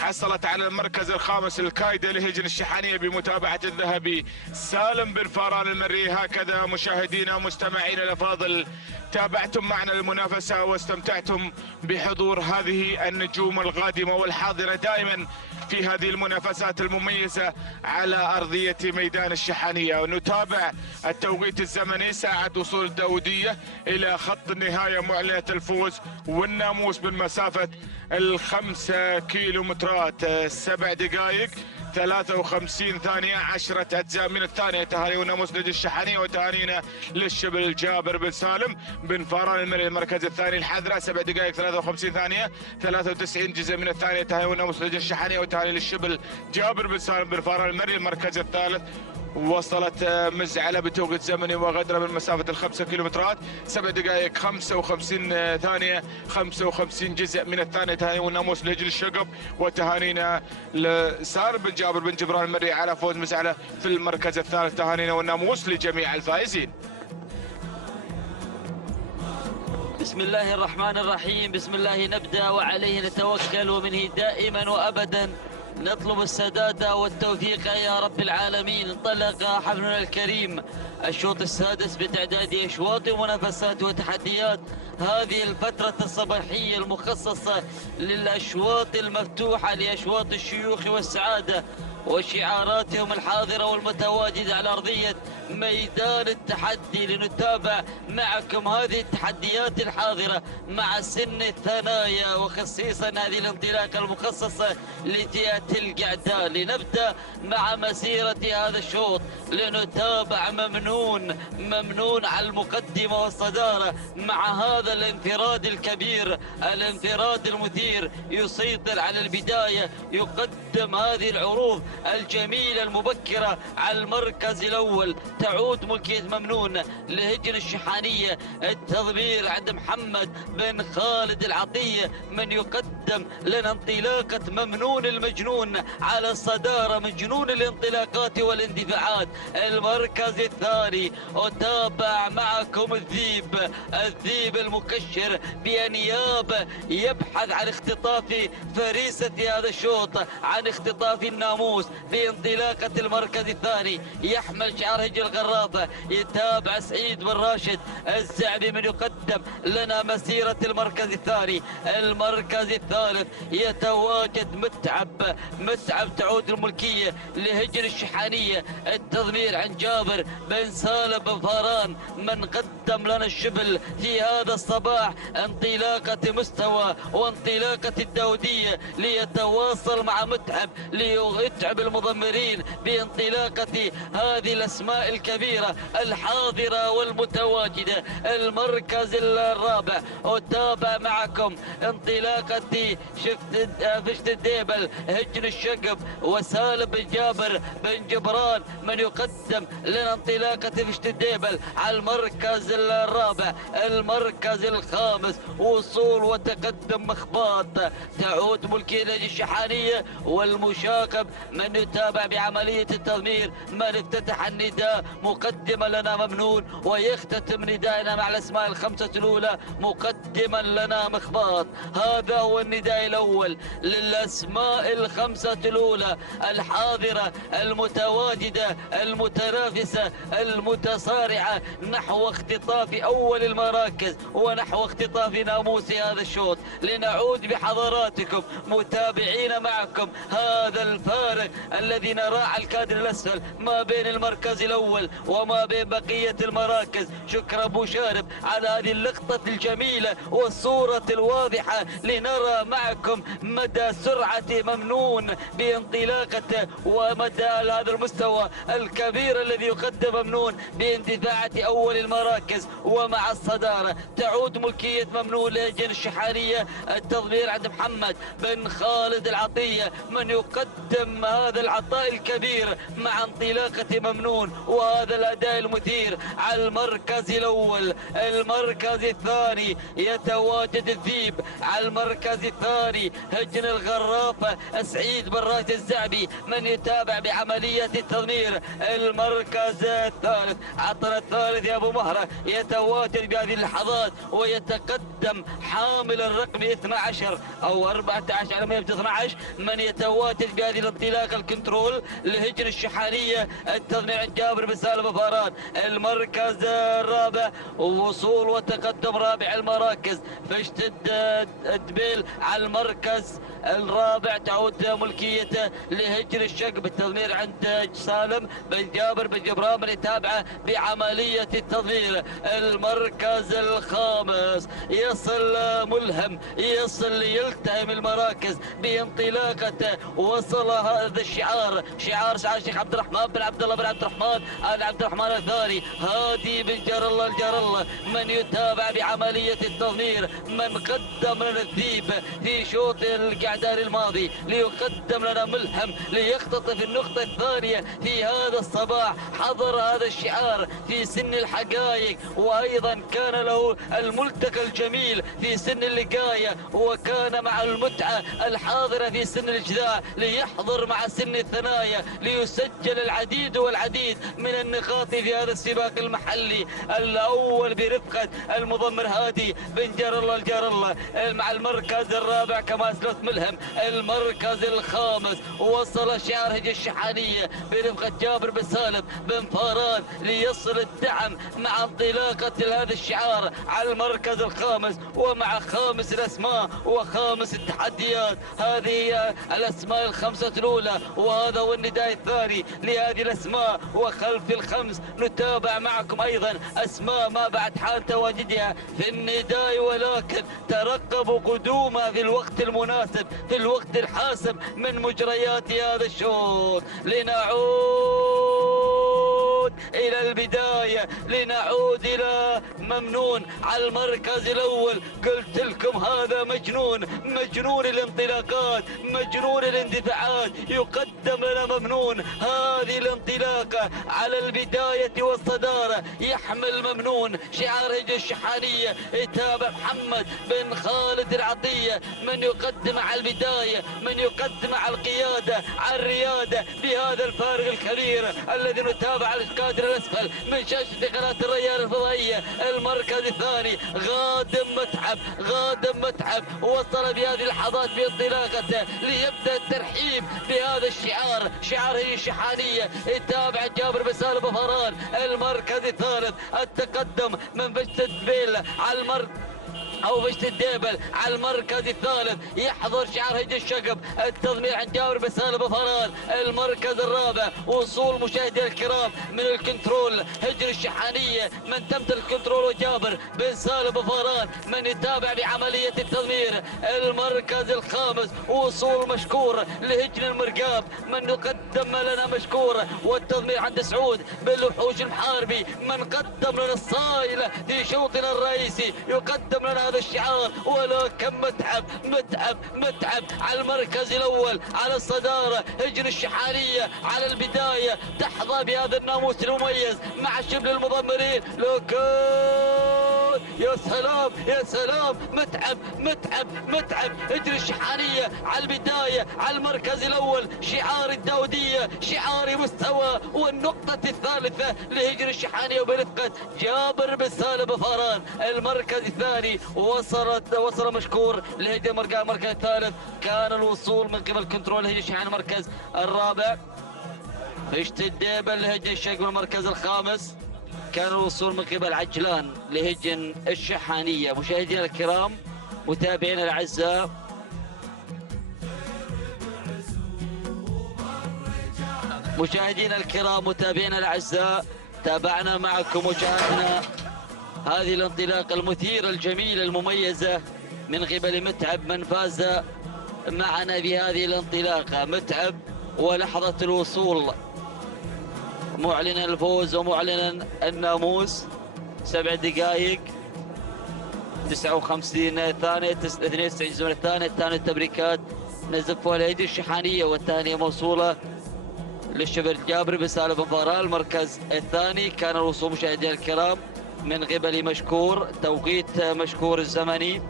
حصلت على المركز الخامس الكايدة لهجن الشحانية بمتابعة الذهبي سالم بن فاران المري. هكذا مشاهدينا مستمعينا الأفاضل تابعتم معنا المنافسة واستمتعتم بحضور هذه النجوم القادمة والحاضرة دائما في هذه المنافسات المميزة على أرضية ميدان الشحانية. ونتابع التوقيت الزمني ساعة وصول الداودية إلى خط النهاية معلنة الفوز والناموس بالمسافة 5 كيلومترات 7 دقائق 53 ثانية 10 أجزاء من الثانية. تهاني وناموس نادي الشحانية وتهانينا للشبل جابر بن سالم بن فاران المري المركز الثاني الحذرة 7 دقائق 53 ثانية 93 جزء من الثانية. تهاني وناموس نادي الشحانية وتهاني للشبل جابر بن سالم بن فاران المري المركز الثالث. وصلت مزعلة بتوقيت زمني وغدرة من مسافة 5 كيلومترات 7 دقائق 55 ثانية 55 جزء من الثانية. تهاني والناموس لهجن الشقب وتهانينا لسالم بن جابر بن جبران المري على فوز مزعلة في المركز الثالث. تهانينا والناموس لجميع الفائزين. بسم الله الرحمن الرحيم، بسم الله نبدأ وعليه نتوكل ومنه دائما وأبدا نطلب السداد والتوفيق يا رب العالمين. انطلق حفلنا الكريم الشوط السادس بتعداد أشواط ومنافسات وتحديات هذه الفترة الصباحية المخصصة للأشواط المفتوحة لأشواط الشيوخ والسعادة وشعاراتهم الحاضرة والمتواجدة على أرضية ميدان التحدي. لنتابع معكم هذه التحديات الحاضرة مع سن الثنايا وخصيصا هذه الانطلاقة المخصصة لفئة القعدان. لنبدأ مع مسيرة هذا الشوط لنتابع ممنون على المقدمة والصدارة مع هذا الانفراد الكبير الانفراد المثير يسيطر على البداية يقدم هذه العروض الجميلة المبكرة على المركز الأول. تعود ملكية ممنون لهجن الشحانية. التضمير عند محمد بن خالد العطية من يقدم لنا انطلاقة ممنون المجنون على الصدارة مجنون الانطلاقات والاندفاعات. المركز الثاني أتابع معكم الذيب المكشر بأنياب يبحث عن اختطاف فريسة هذا الشوط عن اختطاف الناموس بانطلاقة المركز الثاني يحمل شعار هجن الغرافة. يتابع سعيد بن راشد الزعبي من يقدم لنا مسيرة المركز الثاني. المركز الثالث يتواجد متعب تعود الملكية لهجن الشحانية. التضمير عن جابر بن سالم بن فاران من قدم لنا الشبل في هذا الصباح انطلاقة مستوى وانطلاقة الداودية ليتواصل مع متعب ليتعب المضمرين بانطلاقة هذه الأسماء الكبيرة الحاضرة والمتواجدة. المركز الرابع أتابع معكم انطلاقة فشت الديبل هجن الشقب وسالم بن جابر بن جبران من يقدم لنا انطلاقة فشت الديبل على المركز الرابع. المركز الخامس وصول وتقدم مخباط تعود ملكية الشحانية والمشاكب من يتابع بعملية التضمير. من افتتح النداء مقدما لنا ممنون ويختتم ندائنا مع الأسماء الخمسة الأولى مقدما لنا مخباط. هذا هو النداء الأول للأسماء الخمسة الأولى الحاضرة المتواجدة المتنافسة المتصارعة نحو اختطاف أول المراكز ونحو اختطاف ناموس هذا الشوط. لنعود بحضراتكم متابعين معكم هذا الفارق الذي نراه على الكادر الأسفل ما بين المركز الأول وما بين بقية المراكز. شكرا أبو شارب على هذه اللقطة الجميلة والصورة الواضحة لنرى معكم مدى سرعة ممنون بانطلاقته ومدى هذا المستوى الكبير الذي يقدم ممنون باندفاعة أول المراكز ومع الصدارة. تعود ملكية ممنون لهجن الشحانية. التضمير عند محمد بن خالد العطية من يقدم هذا العطاء الكبير مع انطلاقة ممنون وهذا الأداء المثير على المركز الأول. المركز الثاني يتواجد الذيب، على المركز الثاني هجن الغرافة سعيد بن راشد الزعبي من يتابع بعملية التضمير. المركز الثالث عطنا الثالث يا أبو مهرة يتواجد بهذه اللحظات ويتقدم حامل الرقم 12 أو 14 على ما يبدو 12 من يتواجد بهذه الانطلاقة الكنترول لهجن الشحانية التضمير جابر بن سالم فاران. المركز الرابع وصول وتقدم رابع المراكز فشت الدبيل على المركز الرابع تعود ملكيته لهجن الشق بالتضمير عند سالم بن جابر بن جبران من يتابعه بعملية التضمير. المركز الخامس يصل ملهم، يصل ليلتهم المراكز بانطلاقته. وصل هذا الشعار شعار الشيخ عبد الرحمن بن عبد الله بن عبد الرحمن آل عبد الرحمن الثاني هادي بن جار الله الجار الله من يتابع بعملية التضمير من قدم لنا الذيب في شوط القعدان الماضي ليقدم لنا ملهم ليختطف النقطة الثانية في هذا الصباح. حضر هذا الشعار في سن الحقائق وأيضا كان له الملتقى الجميل في سن اللقاية وكان مع المتعة الحاضرة في سن الإجذاع ليحضر مع سن الثنايا ليسجل العديد والعديد من النقاط في هذا السباق المحلي الأول برفقة المضمر هادي بن جار الله الجار الله. مع المركز الرابع كما أسلفت ملهم. المركز الخامس وصل شعار هجن الشحانية برفقة جابر بن سالم بن فاران ليصل الدعم مع انطلاقة هذا الشعار على المركز الخامس ومع خامس الأسماء وخامس التحديات. هذه الأسماء الخمسة الأولى وهذا هو النداء الثاني لهذه الأسماء. وخلف الخمس نتابع معكم أيضا أسماء ما بعد حال تواجدها في النداء ولكن ترقبوا قدومها في الوقت المناسب في الوقت الحاسم من مجريات هذا الشوط. لنعود إلى البداية، لنعود إلى ممنون على المركز الأول. قلت لكم هذا مجنون، مجنون الانطلاقات، مجنون الاندفاعات. يقدم لنا ممنون هذه الانطلاقة على البداية والصدارة. يحمل ممنون شعار هجن الشحانية. يتابع محمد بن خالد العطية من يقدم على البداية، من يقدم على القيادة، على الريادة بهذا الفارق الكبير الذي نتابع على الكادر الأسفل من شاشة قناة الريان الفضائية. المركز الثاني غادم متعب، غادم متعب وصل بهذه اللحظات بانطلاقته ليبدأ الترحيب بهذا الشعار شعار هي الشحانية. يتابع جابر بن سالم فاران. المركز الثالث التقدم من بشت الدبيل على أو بشت الديبل على المركز الثالث. يحضر شعار هجن الشقب التضمير عن جابر بن سالم فاران. المركز الرابع وصول مشاهدينا الكرام من الكنترول هجن الشحانية من تمت الكنترول وجابر بن سالم فاران من يتابع بعملية التضمير. المركز الخامس وصول مشكور لهجن المرقاب من يقدم لنا مشكور والتضمير عند سعود بالوحوش المحاربي من قدم لنا الصايلة في شوطنا الرئيسي. يقدم لنا هذا الشعار ولكن متعب متعب متعب على المركز الأول على الصدارة. هجن الشحانية على البداية تحظى بهذا الناموس المميز مع شبل المضمرين. لكن يا سلام يا سلام متعب متعب متعب. هجن الشحانية على البداية على المركز الأول شعار الداودية شعار مستوى. والنقطة الثالثة لهجن الشحانية برفقة جابر بن سالم فاران. المركز الثاني وصل مشكور لهجن المرقاب. المركز الثالث كان الوصول من قبل كنترول هجن الشحانية. المركز الرابع فشت الديبل لهجن الشقب. المركز الخامس كان الوصول من قبل عجلان لهجن الشحانية. مشاهدينا الكرام متابعينا الأعزاء مشاهدينا الكرام متابعينا الأعزاء تابعنا معكم وشاهدنا هذه الانطلاقة المثيرة الجميلة المميزة من قبل متعب من فاز معنا بهذه الانطلاقة. متعب ولحظة الوصول معلنا الفوز ومعلنا الناموس 7 دقائق 59 ثانية 92 ثانية. الثانية التبريكات نزفها الهجن الشحانية والثانية موصولة للشبل جابر بن سالم بن ضرار. المركز الثاني كان الوصول مشاهدينا الكرام من قبل مشكور، توقيت مشكور الزمني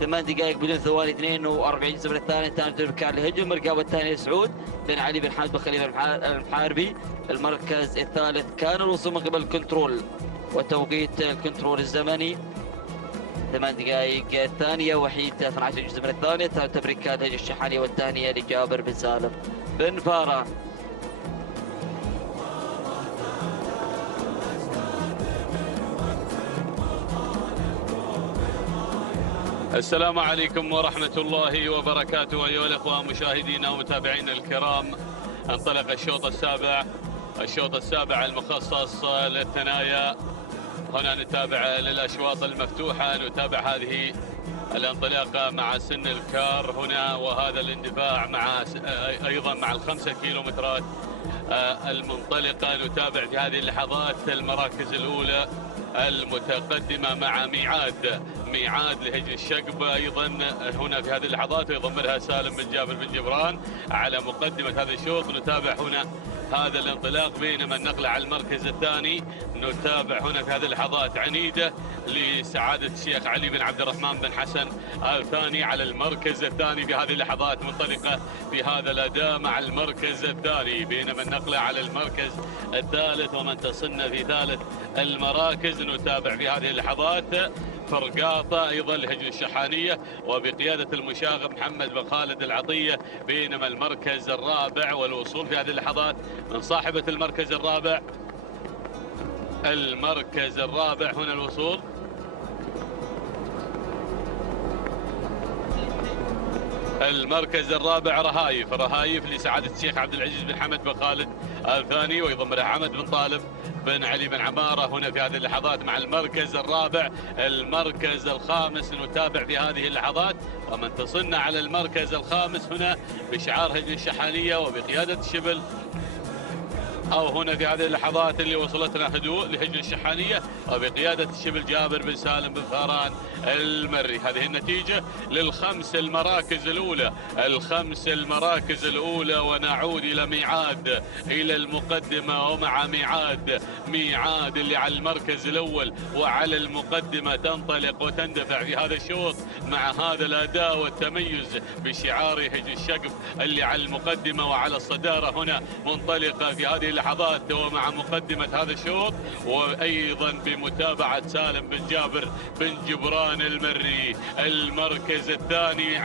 8 دقائق بدون ثواني 42 زمن الثاني. ثاني بكار لهجم. المركب الثاني سعود بن علي بن حمد بن خليفه المحاربي. المركز الثالث كان الوصول من قبل الكنترول، وتوقيت الكنترول الزمني 8 دقائق الثانية وحيد 12 جزء من الثانية. تبريكات هجم الشحاني والثانية لجابر بن سالم بن فاران. السلام عليكم ورحمة الله وبركاته أيها الأخوة مشاهدينا ومتابعينا الكرام. انطلق الشوط السابع المخصص للثنايا. هنا نتابع للأشواط المفتوحة، نتابع هذه الانطلاقة مع سن الكار هنا، وهذا الاندفاع مع أيضا مع ال5 كيلومترات المنطلقة. نتابع في هذه اللحظات المراكز الأولى المتقدمة مع ميعاد لهجن الشقب أيضا هنا في هذه اللحظات، ويضمرها سالم بن جابر بن جبران على مقدمة هذا الشوط. نتابع هنا هذا الانطلاق، بينما النقلة على المركز الثاني نتابع هنا في هذه اللحظات عنيدة لسعادة الشيخ علي بن عبد الرحمن بن حسن الثاني على المركز الثاني في هذه اللحظات، منطلقة في هذا الأداء مع المركز الثاني. بينما النقلة على المركز الثالث ومن تصن في ثالث المراكز نتابع في هذه اللحظات فرقاطة أيضا لهجن الشحانية وبقيادة المشاغب محمد بن خالد العطية. بينما المركز الرابع والوصول في هذه اللحظات من صاحبة المركز الرابع هنا الوصول المركز الرابع رهايف لسعادة الشيخ عبد العزيز بن حمد بن خالد الثاني، ويضمرها حمد بن طالب بن علي بن عمارة هنا في هذه اللحظات مع المركز الرابع. المركز الخامس نتابع في هذه اللحظات ومن تصن على المركز الخامس هنا بشعار هجن الشحانية وبقيادة الشبل، أو هنا في هذه اللحظات اللي وصلتنا هدوء لهجن الشحانية وبقيادة الشبل جابر بن سالم بن فاران المري. هذه النتيجة لل5 المراكز الأولى ونعود إلى ميعاد، إلى المقدمة ومع ميعاد اللي على المركز الأول وعلى المقدمة تنطلق وتندفع في هذا الشوط مع هذا الأداء والتميز بشعار هجن الشقب اللي على المقدمة وعلى الصدارة هنا منطلقة في هذه اللحظات ومع مقدمة هذا الشوط، وأيضا بمتابعة سالم بن جابر بن جبران المري. المركز الثاني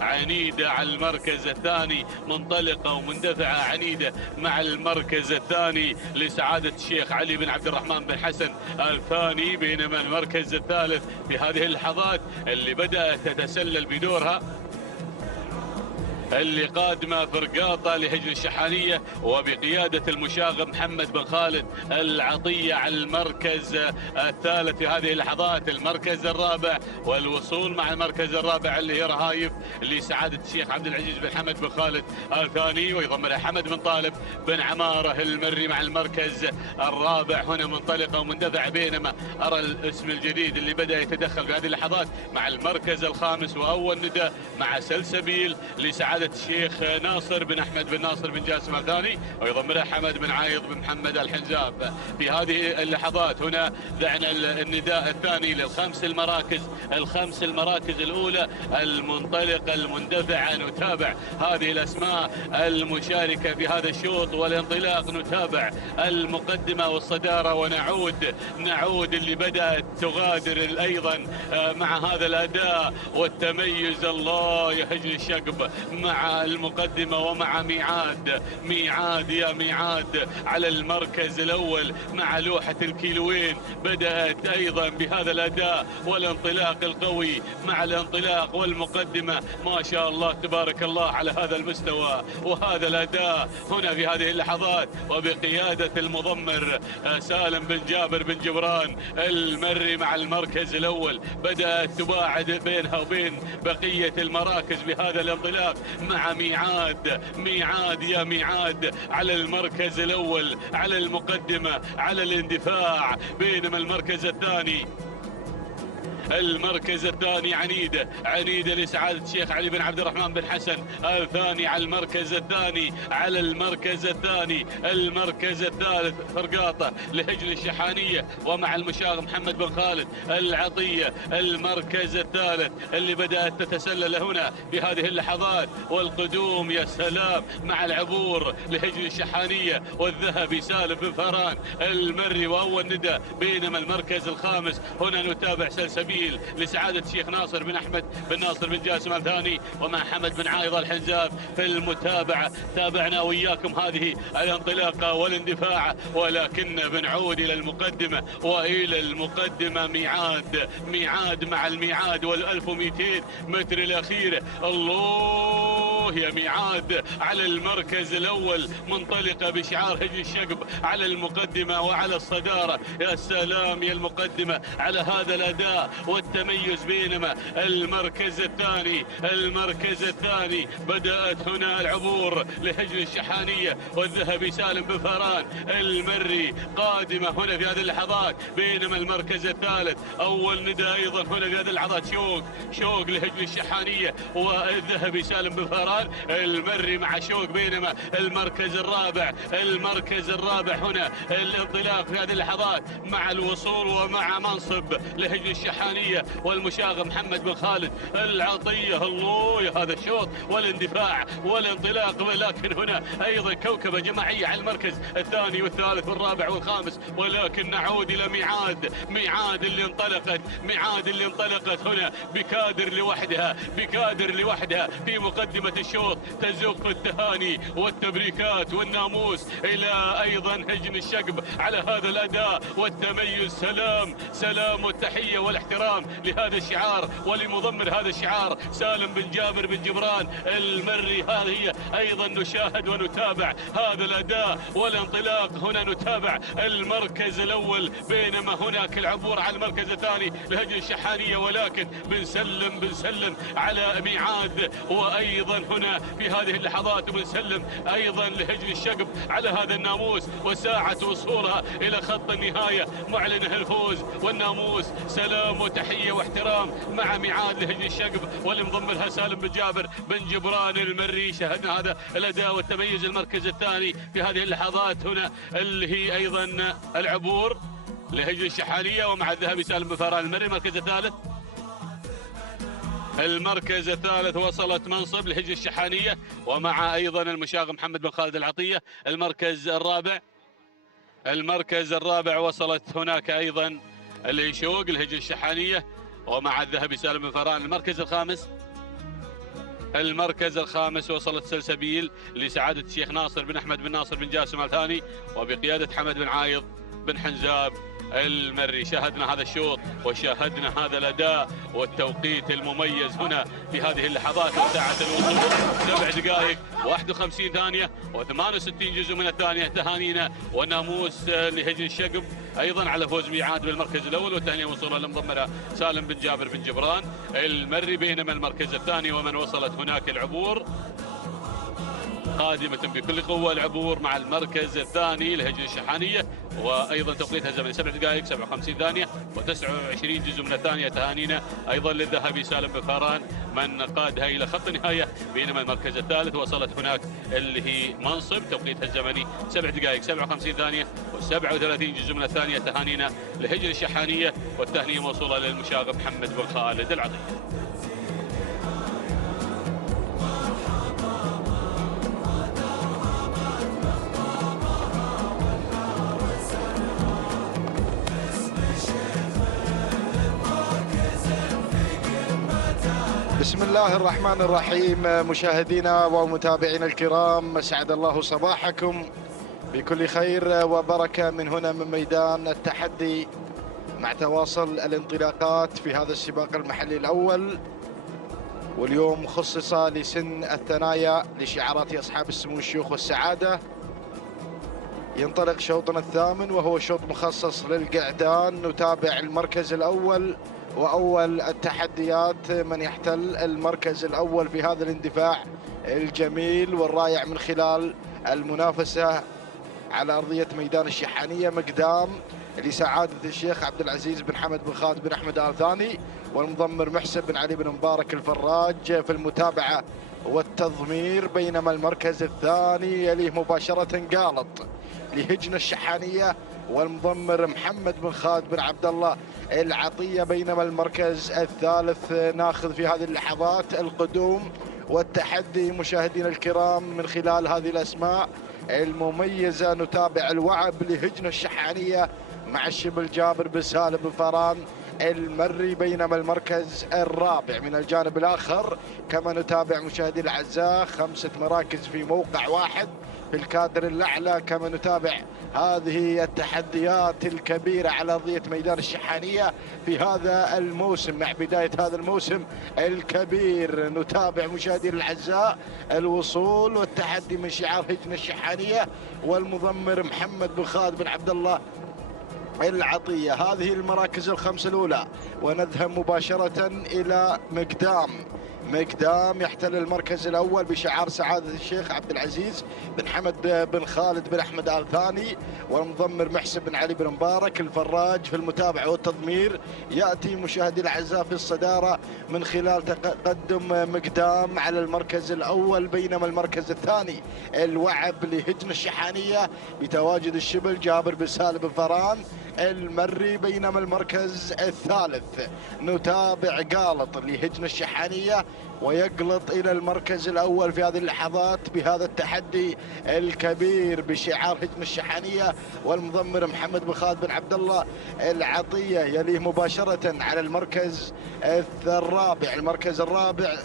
عنيدة على المركز الثاني منطلقة ومندفعة عنيدة مع المركز الثاني لسعادة الشيخ علي بن عبد الرحمن بن حسن الثاني. بينما المركز الثالث في هذه اللحظات اللي بدأت تتسلل بدورها اللي قادمة فرقاطة لهجن الشحانية وبقيادة المشاغب محمد بن خالد العطية على المركز الثالث في هذه اللحظات. المركز الرابع والوصول مع المركز الرابع اللي هي رهايف لسعادة الشيخ عبد العزيز بن حمد بن خالد الثاني، ويضمرها حمد بن طالب بن عمارة المري مع المركز الرابع هنا منطلقة ومندفع. بينما أرى الاسم الجديد اللي بدأ يتدخل في هذه اللحظات مع المركز الخامس وأول ندى مع سلسبيل لسعادة الشيخ ناصر بن أحمد بن ناصر بن جاسم الثاني، ويضمرها حمد بن عايض بن محمد الحنزاب. في هذه اللحظات هنا دعنا النداء الثاني لل5 المراكز الأولى المنطلقة المندفعة. نتابع هذه الأسماء المشاركة في هذا الشوط والانطلاق، نتابع المقدمة والصدارة ونعود اللي بدأت تغادر أيضا مع هذا الأداء والتميز. الله يهجن الشقب مع المقدمة ومع ميعاد يا ميعاد على المركز الأول مع لوحة الكيلوين. بدأت أيضا بهذا الأداء والانطلاق القوي مع الانطلاق والمقدمة. ما شاء الله تبارك الله على هذا المستوى وهذا الأداء هنا في هذه اللحظات وبقيادة المضمر سالم بن جابر بن جبران المري مع المركز الأول. بدأت تباعد بينها وبين بقية المراكز بهذا الانطلاق مع ميعاد يا ميعاد على المركز الأول على المقدمة على الاندفاع. بينما المركز الثاني المركز الثاني عنيدة لسعادة الشيخ علي بن عبد الرحمن بن حسن الثاني على المركز الثاني. على المركز الثاني المركز الثالث فرقاطة لهجن الشحانية ومع المشاغ محمد بن خالد العطية. المركز الثالث اللي بدأت تتسلل هنا في هذه اللحظات والقدوم يا سلام مع العبور لهجن الشحانية والذهبي سالم بن فران المري وأول ندى. بينما المركز الخامس هنا نتابع سلسبيل لسعادة الشيخ ناصر بن أحمد بن ناصر بن جاسم الثاني ومع حمد بن عايض الحنزاب في المتابعة. تابعنا وإياكم هذه الانطلاقة والاندفاع، ولكن بنعود إلى المقدمة وإلى المقدمة. ميعاد مع الميعاد وال1200 متر الأخيرة. الله يا ميعاد على المركز الأول منطلقة بشعار هجن الشقب على المقدمة وعلى الصدارة. يا سلام يا المقدمة على هذا الأداء والتميز. بينما المركز الثاني بدأت هنا العبور لهجن الشحانية والذهبي سالم بن فران المري قادمة هنا في هذه اللحظات. بينما المركز الثالث أول ندى أيضا هنا في هذه اللحظات شوق لهجن الشحانية والذهبي سالم بن فران المري مع شوق. بينما المركز الرابع هنا الانطلاق في هذه اللحظات مع الوصول ومع منصب لهجن الشحانية والمشاغ محمد بن خالد العطية. الله يا هذا الشوط والاندفاع والانطلاق، ولكن هنا أيضا كوكبة جماعية على المركز الثاني والثالث والرابع والخامس. ولكن نعود إلى ميعاد اللي انطلقت هنا بكادر لوحدها في مقدمة الشوط تزق التهاني والتبريكات والناموس إلى أيضا هجن الشقب على هذا الأداء والتميز. سلام والتحية والاحترام لهذا الشعار ولمضمر هذا الشعار سالم بن جابر بن جبران المري. هذه أيضا نشاهد ونتابع هذا الأداء والانطلاق. هنا نتابع المركز الأول بينما هناك العبور على المركز الثاني لهجن الشحانية، ولكن بنسلم على ميعاد وأيضا هنا في هذه اللحظات وبنسلم أيضا لهجن الشقب على هذا الناموس وساعة وصولها إلى خط النهاية معلنه الفوز والناموس. سلام وتحية واحترام مع ميعاد لهجن الشقب والمضمرها سالم بن جابر بن جبران المري. شاهدنا هذا الأداء والتميز. المركز الثاني في هذه اللحظات هنا اللي هي أيضا العبور لهجن الشحانية ومع الذهبي سالم بن فران المري. المركز الثالث وصلت منصب لهجن الشحانية ومع أيضا المشاغ محمد بن خالد العطية. المركز الرابع وصلت هناك أيضا اللي شوق لهجن الشحانية ومع الذهبي سالم بن فران. المركز الخامس وصلت سلسبيل لسعادة الشيخ ناصر بن أحمد بن ناصر بن جاسم الثاني وبقيادة حمد بن عايض بن حنزاب المري. شاهدنا هذا الشوط وشاهدنا هذا الأداء والتوقيت المميز هنا في هذه اللحظات وساعة الوصول 7 دقائق 51 ثانية و68 جزء من الثانية. تهانينا وناموس لهجن الشقب أيضا على فوز ميعاد بالمركز الأول والتهنئة وصولها لمضمرها سالم بن جابر بن جبران المري. بينما المركز الثاني ومن وصلت هناك العبور قادمة بكل قوة العبور مع المركز الثاني لهجن الشحانية وأيضا توقيتها زمني 7 دقائق 57 ثانية و29 جزء من الثانية. تهانينا أيضا للذهبي سالم بن فران من قادها إلى خط النهاية. بينما المركز الثالث وصلت هناك اللي هي منصب توقيتها الزمني 7 دقائق 57 ثانية و37 جزء من الثانية. تهانينا لهجن الشحانية والتهنئة موصولة للمشاغب محمد بن خالد العطية. بسم الله الرحمن الرحيم. مشاهدينا ومتابعينا الكرام، اسعد الله صباحكم بكل خير وبركة من هنا من ميدان التحدي مع تواصل الانطلاقات في هذا السباق المحلي الأول، واليوم خصص لسن الثنايا لشعارات أصحاب السمو الشيوخ والسعادة. ينطلق شوطنا الثامن وهو شوط مخصص للقعدان. نتابع المركز الأول وأول التحديات من يحتل المركز الأول في هذا الاندفاع الجميل والرائع من خلال المنافسة على أرضية ميدان الشحانية مقدام لسعادة الشيخ عبد العزيز بن حمد بن خالد بن أحمد آل ثاني والمضمر محسن بن علي بن مبارك الفراج في المتابعة والتضمير، بينما المركز الثاني يليه مباشرة قالط لهجن الشحانية والمضمر محمد بن خالد بن عبد الله العطية، بينما المركز الثالث ناخذ في هذه اللحظات القدوم والتحدي. مشاهدينا الكرام من خلال هذه الأسماء المميزة نتابع الوعب لهجن الشحانية مع الشبل جابر بن سالم بن فران المري، بينما المركز الرابع من الجانب الآخر كما نتابع مشاهدينا الأعزاء 5 مراكز في موقع واحد في الكادر الأعلى. كما نتابع هذه التحديات الكبيرة على أرضية ميدان الشحانية في هذا الموسم. مع بداية هذا الموسم الكبير نتابع مشاهدينا الأعزاء الوصول والتحدي من شعار هجن الشحانية والمضمر محمد بن خالد بن عبد الله العطية. هذه المراكز الخمسة الأولى ونذهب مباشرة إلى مقدام يحتل المركز الأول بشعار سعادة الشيخ عبد العزيز بن حمد بن خالد بن أحمد آل ثاني والمضمر محسن بن علي بن مبارك الفراج في المتابعة والتضمير. يأتي مشاهدي الأعزاء في الصدارة من خلال تقدم مقدام على المركز الأول، بينما المركز الثاني الوعب لهجن الشحانية بتواجد الشبل جابر بن سالم بن فران المري، بينما المركز الثالث نتابع قالط لهجن الشحانية ويقلط إلى المركز الأول في هذه اللحظات بهذا التحدي الكبير بشعار هجن الشحانية والمضمر محمد بن خالد بن عبد الله العطية. يليه مباشرة على المركز الرابع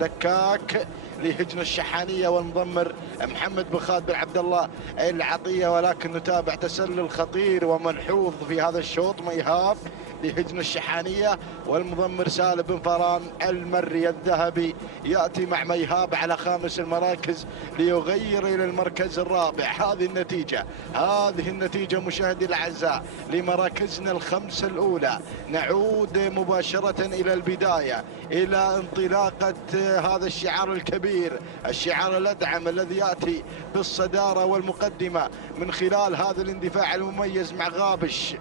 دكاك لهجن الشحانية والمضمر محمد بن خالد بن عبد الله العطية، ولكن نتابع تسلل خطير وملحوظ في هذا الشوط ميهاب لهجن الشحانية والمضمر سالم بن فران المري الذهبي يأتي مع ميهاب على 5 المراكز ليغير إلى المركز الرابع. هذه النتيجة مشاهدي الأعزاء لمراكزنا الخمسة الأولى. نعود مباشرة إلى البداية، إلى انطلاقة هذا الشعار الكبير، الشعار الأدعم الذي يأتي بالصدارة والمقدمة من خلال هذا الاندفاع المميز مع غابش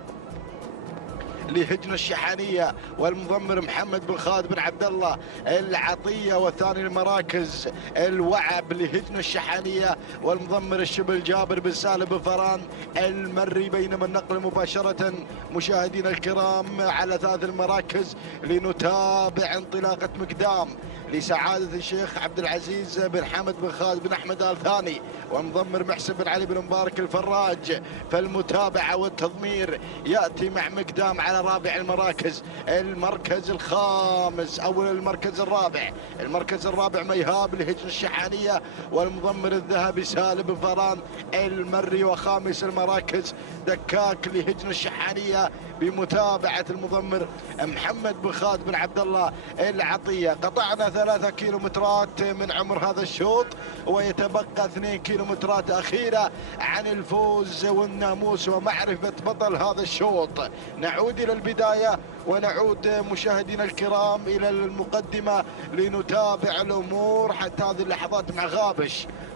لهجن الشحانية والمضمر محمد بن خالد بن عبد الله العطية، والثاني المراكز الوعب لهجن الشحانية والمضمر الشبل جابر بن سالم بن فران المري، بينما النقل مباشرة مشاهدينا الكرام على 3 المراكز لنتابع انطلاقة مقدام لسعادة الشيخ عبد العزيز بن حمد بن خالد بن أحمد آل ثاني ومضمر محسن بن علي بن مبارك الفراج. فالمتابعة والتضمير يأتي مع مقدام على رابع المراكز، المركز الخامس أو المركز الرابع ميهاب لهجن الشحانية والمضمر الذهبي سالم بن فران المري، وخامس المراكز دكاك لهجن الشحانية بمتابعة المضمر محمد بن خالد بن عبد الله العطية. قطعنا 3 كيلومترات من عمر هذا الشوط ويتبقى 2 كيلومترات أخيرة عن الفوز والناموس ومعرفة بطل هذا الشوط. نعود إلى البداية ونعود مشاهدينا الكرام إلى المقدمة لنتابع الأمور حتى هذه اللحظات مع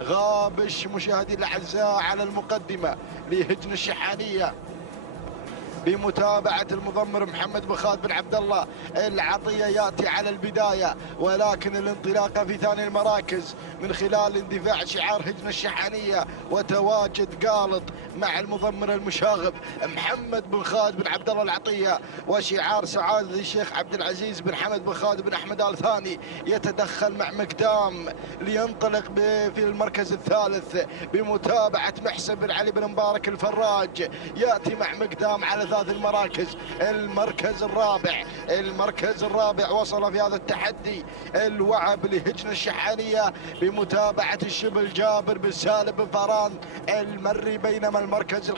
غابش مشاهدينا الأعزاء على المقدمة لهجن الشحانية بمتابعة المضمر محمد بن خالد بن عبد الله العطية. يأتي على البداية ولكن الانطلاقة في ثاني المراكز من خلال اندفاع شعار هجن الشحانية وتواجد قالط مع المضمر المشاغب محمد بن خالد بن عبد الله العطية وشعار سعادة الشيخ عبد العزيز بن حمد بن خالد بن أحمد آل ثاني يتدخل مع مقدام لينطلق في المركز الثالث بمتابعة محسن بن علي بن مبارك الفراج. يأتي مع مقدام على 3 المراكز. المركز الرابع وصل في هذا التحدي الوعب لهجن الشحانية بمتابعة الشبل جابر بن سالم بن فران المري، بينما المركز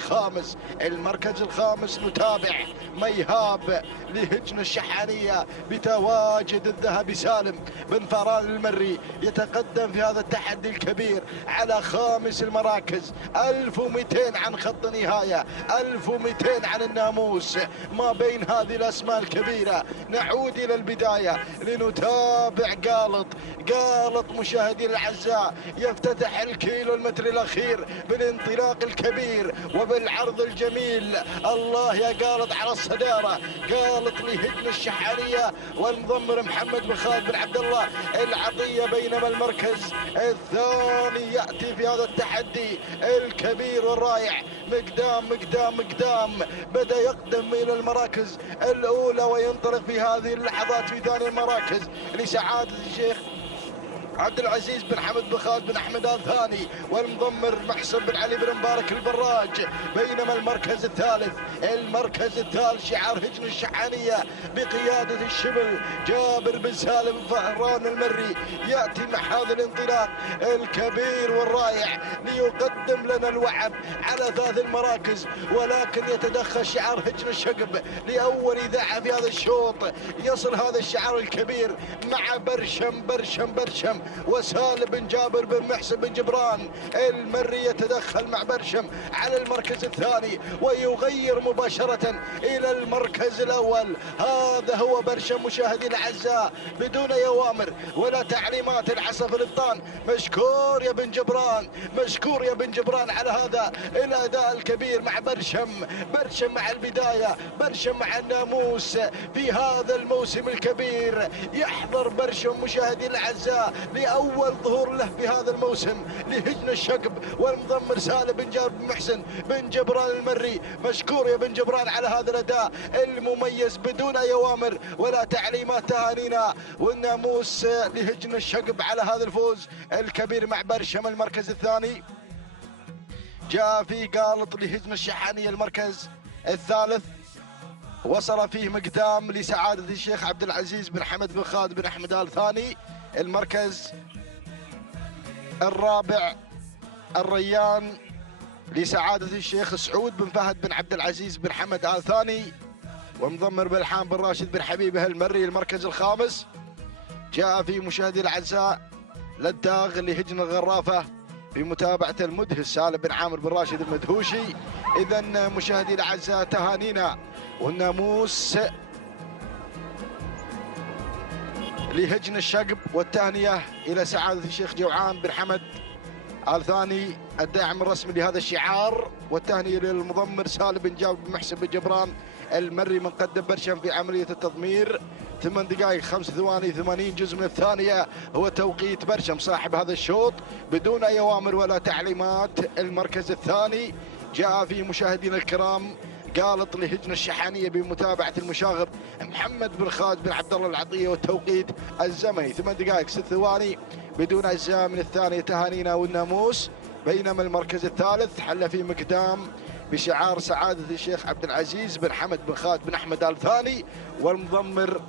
الخامس نتابع ميهاب لهجن الشحانية بتواجد الذهبي سالم بن فران المري يتقدم في هذا التحدي الكبير على 5 المراكز. 1200 عن خط نهاية، 1200 عن النهاية. والناموس ما بين هذه الأسماء الكبيرة. نعود إلى البداية لنتابع قالط مشاهدي الأعزاء يفتتح الكيلو المتر الأخير بالانطلاق الكبير وبالعرض الجميل. الله يا قالط على الصدارة، قالط لهجن الشحانية والمضمر محمد بن خالد بن عبد الله العطية، بينما المركز الثاني يأتي في هذا التحدي الكبير والرائع مقدام بدأ يقدم إلى المراكز الأولى وينطلق في هذه اللحظات في ثاني المراكز لسعادة الشيخ عبد العزيز بن حمد بن خالد بن احمد ال ثاني والمضمر محسن بن علي بن مبارك البراج، بينما المركز الثالث شعار هجن الشحانية بقيادة الشبل جابر بن سالم فهران المري يأتي مع هذا الانطلاق الكبير والرائع ليقدم لنا الوعد على ثلاث المراكز، ولكن يتدخل شعار هجن الشقب لأول إذاعة في هذا الشوط. يصل هذا الشعار الكبير مع برشم وسالم بن جابر بن محسن بن جبران المري يتدخل مع برشم على المركز الثاني ويغير مباشرة إلى المركز الأول. هذا هو برشم مشاهدي الأعزاء بدون أوامر ولا تعليمات. العصف الابطان مشكور يا بن جبران على هذا الأداء الكبير مع برشم مع البداية، برشم مع الناموس في هذا الموسم الكبير. يحضر برشم مشاهدي الأعزاء لأول ظهور له في هذا الموسم لهجن الشقب والمضمر سالم بن جابر بن محسن بن جبران المري. مشكور يا بن جبران على هذا الأداء المميز بدون أي أوامر ولا تعليمات. تهانينا والناموس لهجن الشقب على هذا الفوز الكبير مع برشم. المركز الثاني جاء في قالط لهجن الشحانية المركز الثالث، وصل فيه مقدام لسعادة الشيخ عبد العزيز بن حمد بن خالد بن أحمد آل ثاني. المركز الرابع الريان لسعادة الشيخ سعود بن فهد بن عبد العزيز بن حمد آل ثاني ومضمر بالحام بن راشد بن حبيبه المري. المركز الخامس جاء في مشاهدي الأعزاء للداغ لهجن الغرافة بمتابعة المدهش سالم بن عامر بن راشد المدهوشي. إذا مشاهدي الأعزاء تهانينا والناموس لهجن الشقب والتهنئة إلى سعادة الشيخ جوعان بن حمد آل ثاني الداعم الرسمي لهذا الشعار، والتهنئة للمضمر سالم بن جابر بن محسن بن جبران المري من قدم برشم في عملية التضمير. 8 دقائق 5 ثواني 80 جزء من الثانية هو توقيت برشم صاحب هذا الشوط بدون أي أوامر ولا تعليمات. المركز الثاني جاء في مشاهدينا الكرام قالط لهجن الشحانية بمتابعة المشاغب محمد بن خالد بن عبد الله العطية والتوقيت الزمني 8 دقائق 6 ثواني بدون أجزاء من الثانية. تهانينا والناموس. بينما المركز الثالث حل في مقدام بشعار سعادة الشيخ عبد العزيز بن حمد بن خالد بن أحمد آل ثاني والمضمر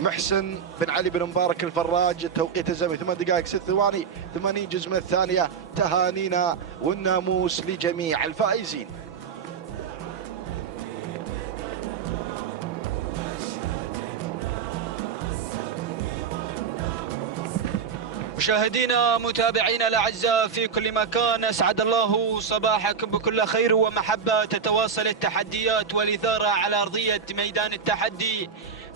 محسن بن علي بن مبارك الفراج. التوقيت الزمني 8 دقائق 6 ثواني 80 جزء من الثانية. تهانينا والناموس لجميع الفائزين. مشاهدينا متابعينا الاعزاء في كل مكان، اسعد الله صباحكم بكل خير ومحبه. تتواصل التحديات والاثاره على ارضيه ميدان التحدي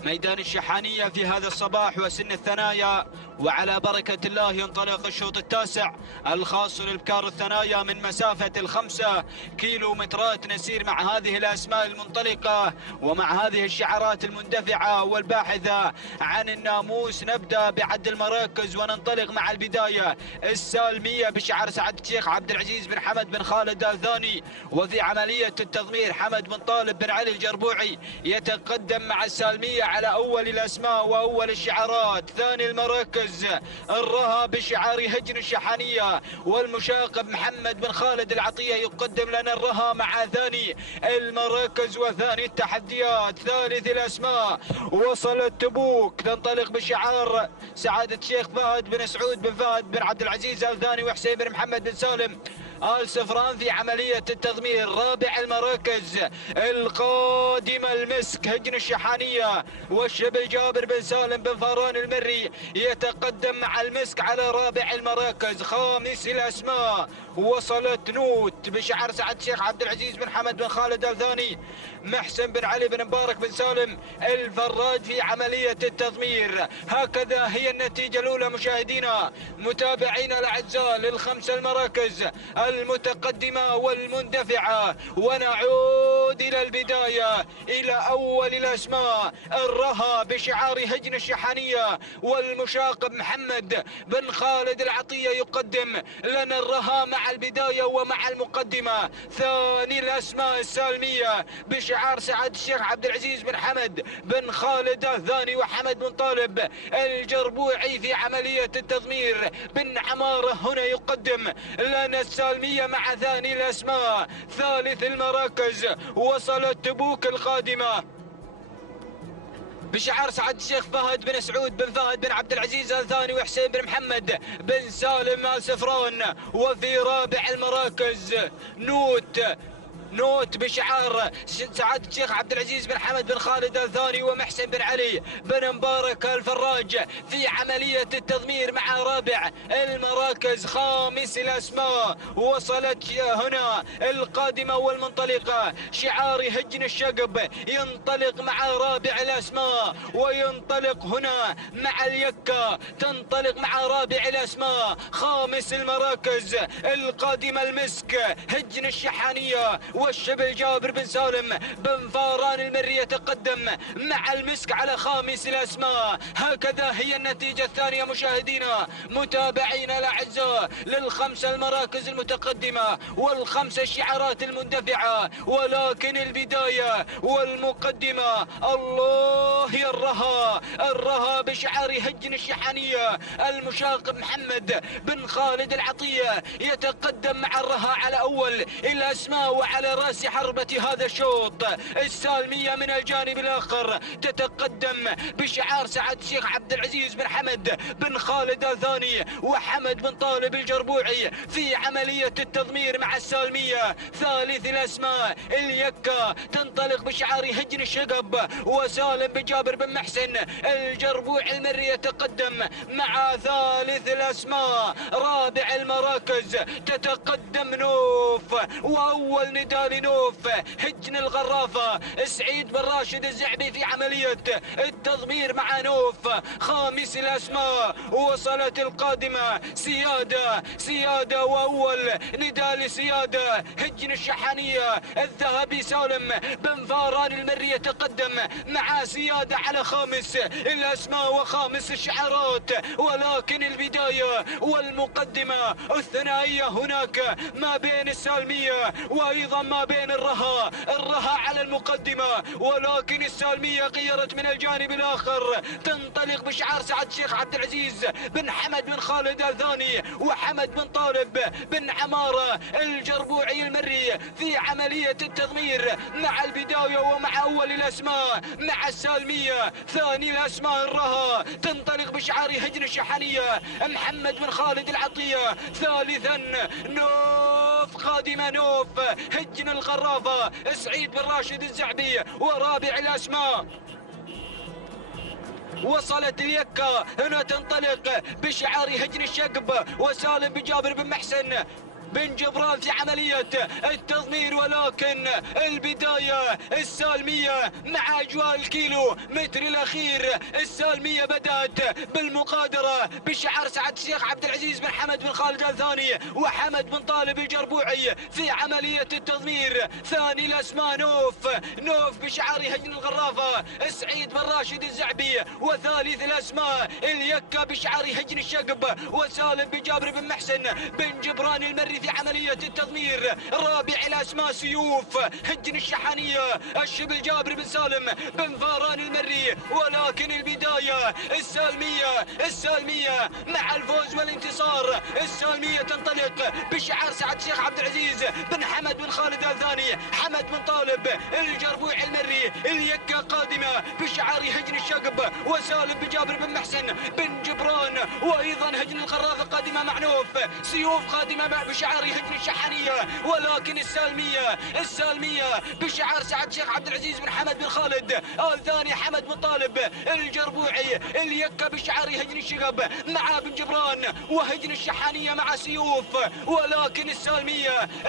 ميدان الشحانية في هذا الصباح وسن الثنايا، وعلى بركة الله ينطلق الشوط التاسع الخاص للبكار الثنايا من مسافة 5 كيلومترات. نسير مع هذه الأسماء المنطلقة ومع هذه الشعارات المندفعة والباحثة عن الناموس. نبدأ بعد المراكز وننطلق مع البداية السالمية بشعار سعادة الشيخ عبد العزيز بن حمد بن خالد آل ثاني، وفي عملية التضمير حمد بن طالب بن علي الجربوعي يتقدم مع السالمية على أول الأسماء وأول الشعارات. ثاني المراكز الرها بشعار هجن الشحانية والمشاقب محمد بن خالد العطية يقدم لنا الرها مع ثاني المراكز وثاني التحديات. ثالث الأسماء وصل التبوك تنطلق بشعار سعادة الشيخ فهد بن سعود بن فهد بن عبد العزيز آل ثاني وحسين بن محمد بن سالم آل سفران في عملية التضمير. رابع المراكز القادمة المسك هجن الشحانية والشبل جابر بن سالم بن فاران المري يتقدم مع المسك على رابع المراكز. خامس الأسماء وصلت نوت بشعار سعد الشيخ عبد العزيز بن حمد بن خالد آل ثاني، محسن بن علي بن مبارك بن سالم الفراج في عملية التضمير. هكذا هي النتيجة الأولى مشاهدينا متابعينا الأعزاء للخمس المراكز المتقدمة والمندفعة. ونعود إلى البداية إلى أول الأسماء. الرها بشعار هجن الشحانية والمشاقب محمد بن خالد العطية يقدم لنا الرها مع البداية ومع المقدمة. ثاني الأسماء السالمية بشعار سعد الشيخ عبد العزيز بن حمد بن خالد الثاني وحمد بن طالب الجربوعي في عملية التضمير. بن عمارة هنا يقدم لنا السالمية مع ثاني الأسماء. ثالث المراكز وصلت تبوك القادمة بشعار سعد الشيخ فهد بن سعود بن فهد بن عبد العزيز آل ثاني وحسين بن محمد بن سالم آل سفران. وفي رابع المراكز نوت بشعار سعد الشيخ عبد العزيز بن حمد بن خالد آل ثاني ومحسن بن علي بن مبارك الفراج في عملية التضمير مع رابع المراكز. خامس الأسماء وصلت هنا القادمة والمنطلقة شعار هجن الشقب ينطلق مع رابع الأسماء، وينطلق هنا مع اليكة تنطلق مع رابع الأسماء. خامس المراكز القادمة المسك هجن الشحانية والشبل جابر بن سالم بن فاران المري يتقدم مع المسك على خامس الأسماء. هكذا هي النتيجة الثانية مشاهدينا متابعينا الأعزاء للخمس المراكز المتقدمة والخمس الشعارات المندفعة. ولكن البداية والمقدمة الله يا الرها بشعار هجن الشحانية المشاقب محمد بن خالد العطية يتقدم مع الرها على أول الأسماء وعلى رأس حربة هذا الشوط. السالمية من الجانب الآخر تتقدم بشعار سعد الشيخ عبد العزيز بن حمد بن خالد آل ثاني وحمد بن طالب الجربوعي في عملية التضمير مع السالمية. ثالث الأسماء اليكة تنطلق بشعار هجن الشقب وسالم بن جابر بن محسن الجربوعي المري يتقدم مع ثالث الأسماء. رابع المراكز تتقدم نوف وأول نداء لنوف هجن الغرافة سعيد بن راشد الزعبي في عملية التضمير مع نوف. خامس الأسماء وصلت القادمة سيادة وأول نداء لسيادة هجن الشحانية الذهبي سالم بن فاران المري يتقدم مع سيادة على خامس الأسماء وخامس الشعارات. ولكن البداية والمقدمة الثنائية هناك ما بين السالمية وأيضا ما بين الرها على المقدمة، ولكن السالمية غيرت من الجانب الآخر تنطلق بشعار سعد الشيخ عبد العزيز بن حمد بن خالد آل ثاني وحمد بن طالب بن عمارة الجربوعي المري في عملية التضمير مع البداية ومع أول الأسماء مع السالمية. ثاني الأسماء الرها تنطلق بشعار هجن الشحانية محمد بن خالد العطية. ثالثا نوف قادمة نوف هجن الغرافة سعيد بن راشد الزعبي. ورابع الأسماء وصلت اليكة هنا تنطلق بشعار هجن الشقب وسالم بن جابر بن محسن بن جبران في عملية التضمير. ولكن البداية السالمية مع أجواء الكيلو متر الأخير. السالمية بدأت بالمقادرة بشعار سعد الشيخ عبد العزيز بن حمد بن خالد آل ثاني وحمد بن طالب الجربوعي في عملية التضمير. ثاني الأسماء نوف بشعار هجن الغرافة سعيد بن راشد الزعبي. وثالث الأسماء اليكة بشعار هجن الشقب وسالم بن جابر بن محسن بن جبران المري في عملية التضمير. رابع الأسماء سيوف هجن الشحانية الشبل جابر بن سالم بن فاران المري. ولكن البداية السالمية مع الفوز والانتصار. السالمية تنطلق بشعار سعد الشيخ عبد العزيز بن حمد بن خالد آل ثاني حمد بن طالب الجربوعي المري. اليكة قادمة بشعار هجن الشقب وسالم بن جابر بن محسن بن جبران. وأيضا هجن الغرافة قادمة مع نوف. سيوف قادمة بشعار بشعار هجن الشحانية، ولكن السالمية بشعار سعد الشيخ عبد العزيز بن حمد بن خالد الثاني حمد بن طالب الجربوعي. اليكة بشعار هجن الشغب مع بن جبران، وهجن الشحانية مع سيوف، ولكن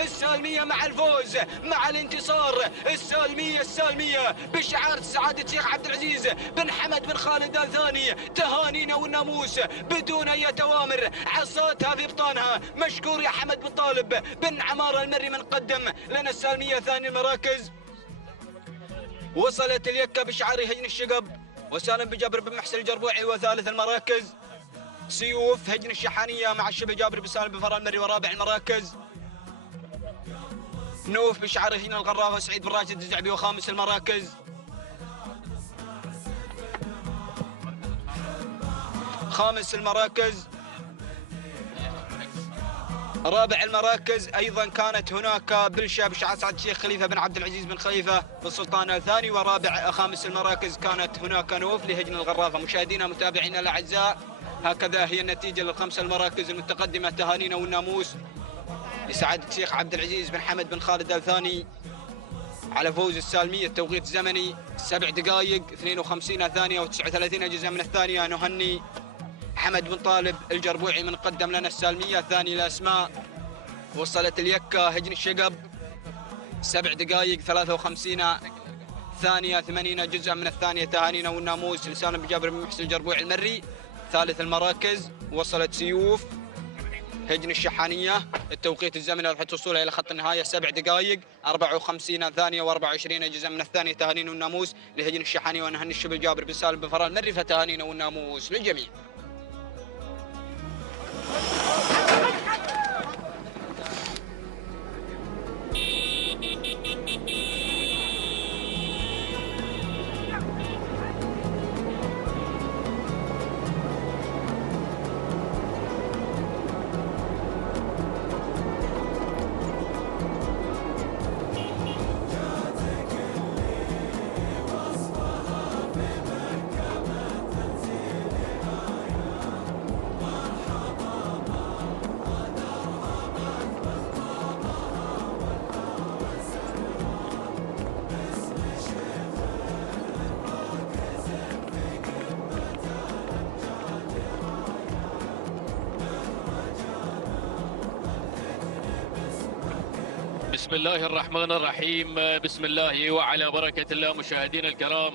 السالمية مع الفوز مع الانتصار. السالمية بشعار سعادة الشيخ عبد العزيز بن حمد بن خالد الثاني. تهانينا والناموس بدون أي توامر، عصاتها في بطانها. مشكور يا حمد بن طالب بن عمار المري من قدم لنا السالمية ثاني المراكز. وصلت اليكة بشعار هجن الشقب وسالم بجابر بن محسن الجربوعي وثالث المراكز. سيوف هجن الشحانية مع الشبه جابر بن سالم بن فرا المري ورابع المراكز. نوف بشعار هجن الغرافة وسعيد بن راشد الزعبي وخامس المراكز. خامس المراكز. رابع المراكز ايضا كانت هناك بلشة بشعار سعد الشيخ خليفة بن عبد العزيز بن خليفة بن سلطان الثاني. خامس المراكز كانت هناك نوف لهجن الغرافة. مشاهدينا متابعينا الاعزاء، هكذا هي النتيجة للخمس المراكز المتقدمة. تهانينا والناموس لسعادة الشيخ عبد العزيز بن حمد بن خالد الثاني على فوز السالمية. التوقيت الزمني 7 دقائق 52 ثانية و39 جزء من الثانية. نهني حمد بن طالب الجربوعي من قدم لنا السالمية الثاني الأسماء. وصلت اليكة هجن الشقب 7 دقائق 53 ثانية 80 جزء من الثانية. تهانينا والناموس لسالم بجابر بن محسن الجربوعي المري. ثالث المراكز وصلت سيوف هجن الشحانية. التوقيت الزمني لحتى وصولها إلى خط النهاية 7 دقائق 54 ثانية و24 جزء من الثانية. تهانينا والناموس لهجن الشحانية. ونهني الشبه جابر بن سالم بن فرا المري. فتهانينا والناموس للجميع. بسم الله الرحمن الرحيم. بسم الله وعلى بركة الله. مشاهدينا الكرام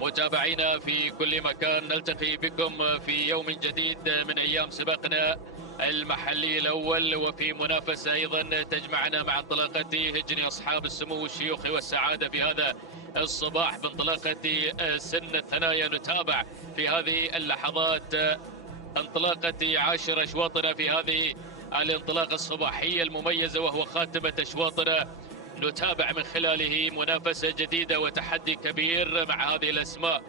متابعينا في كل مكان، نلتقي بكم في يوم جديد من أيام سباقنا المحلي الأول، وفي منافسة أيضا تجمعنا مع انطلاقة هجن أصحاب السمو والشيوخ والسعادة في هذا الصباح بانطلاقة سن الثنايا. نتابع في هذه اللحظات انطلاقة 10 أشواطنا في هذه الانطلاقة الصباحية المميزة، وهو خاتمة أشواطنا. نتابع من خلاله منافسة جديدة وتحدي كبير مع هذه الأسماء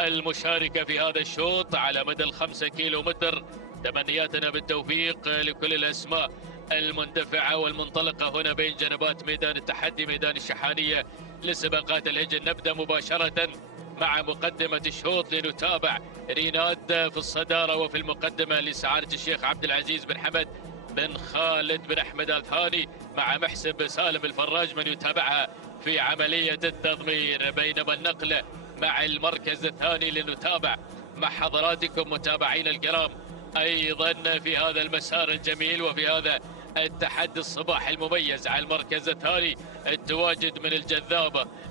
المشاركة في هذا الشوط على مدى 5 كيلومتر. تمنياتنا بالتوفيق لكل الأسماء المندفعة والمنطلقة هنا بين جنبات ميدان التحدي ميدان الشحانية لسباقات الهجن. نبدأ مباشرة مع مقدمة الشوط لنتابع ريناد في الصدارة، وفي المقدمة لسعادة الشيخ عبد العزيز بن حمد بن خالد بن أحمد الثاني مع محسب سالم الفراج من يتابعها في عملية التضمير. بينما النقل مع المركز الثاني لنتابع مع حضراتكم متابعين الكرام أيضا في هذا المسار الجميل وفي هذا التحدي الصباح المميز. على المركز الثاني التواجد من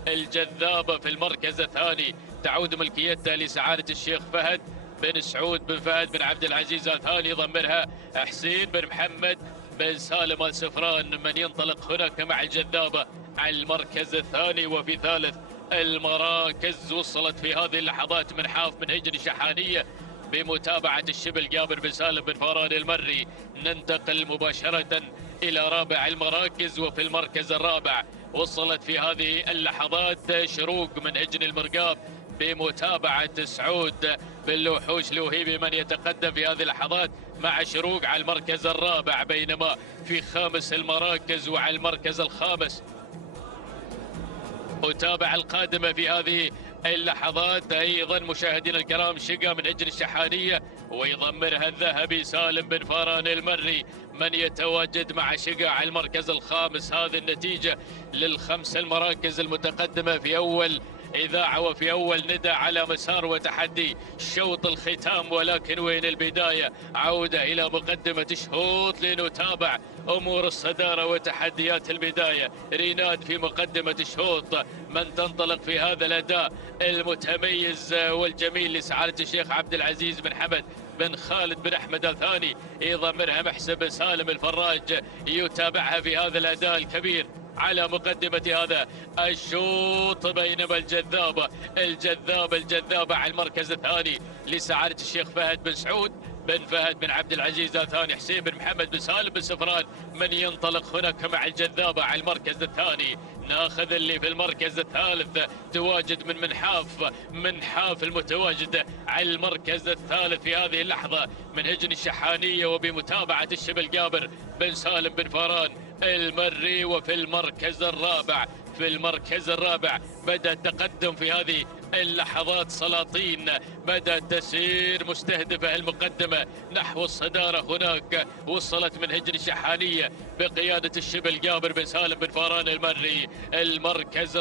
الجذابة في المركز الثاني، تعود ملكيتها لسعادة الشيخ فهد بن سعود بن فهد بن عبد العزيز الثاني، ضمنها حسين بن محمد بن سالم السفران من ينطلق هناك مع الجذابة على المركز الثاني. وفي ثالث المراكز وصلت في هذه اللحظات من حاف من هجن شحانية بمتابعة الشبل جابر بن سالم بن فران المري. ننتقل مباشرة إلى رابع المراكز، وفي المركز الرابع وصلت في هذه اللحظات شروق من هجن المرقاب بمتابعة سعود بالوحوش الوهيبي من يتقدم في هذه اللحظات مع شروق على المركز الرابع. بينما في خامس المراكز وعلى المركز الخامس أتابع القادمة في هذه اللحظات أيضا مشاهدينا الكرام. شقة من هجن الشحانية ويضمرها الذهبي سالم بن فاران المري، من يتواجد مع شقة على المركز الخامس. هذه النتيجة للخمس المراكز المتقدمة في أول إذاعة وفي أول ندى على مسار وتحدي شوط الختام. ولكن وين البداية؟ عودة إلى مقدمة شوط لنتابع أمور الصدارة وتحديات البداية. ريناد في مقدمة الشوط، من تنطلق في هذا الأداء المتميز والجميل لسعادة الشيخ عبد العزيز بن حمد بن خالد بن أحمد الثاني، يضمرها محسب سالم الفراج يتابعها في هذا الأداء الكبير على مقدمة هذا الشوط. بينما الجذابة على المركز الثاني لسعادة الشيخ فهد بن سعود بن فهد بن عبد العزيز الثاني، حسين بن محمد بن سالم بن سفران، من ينطلق هناك مع الجذابة على المركز الثاني. ناخذ اللي في المركز الثالث تواجد من منحاف المتواجد على المركز الثالث في هذه اللحظة من هجن الشحانية وبمتابعة الشبل جابر بن سالم بن فاران المري. وفي المركز الرابع بدأ التقدم في هذه اللحظات. سلاطين بدأت تسير مستهدفة المقدمة نحو الصدارة. هناك وصلت من هجن الشحانية بقيادة الشبل جابر بن سالم بن فاران المري. المركز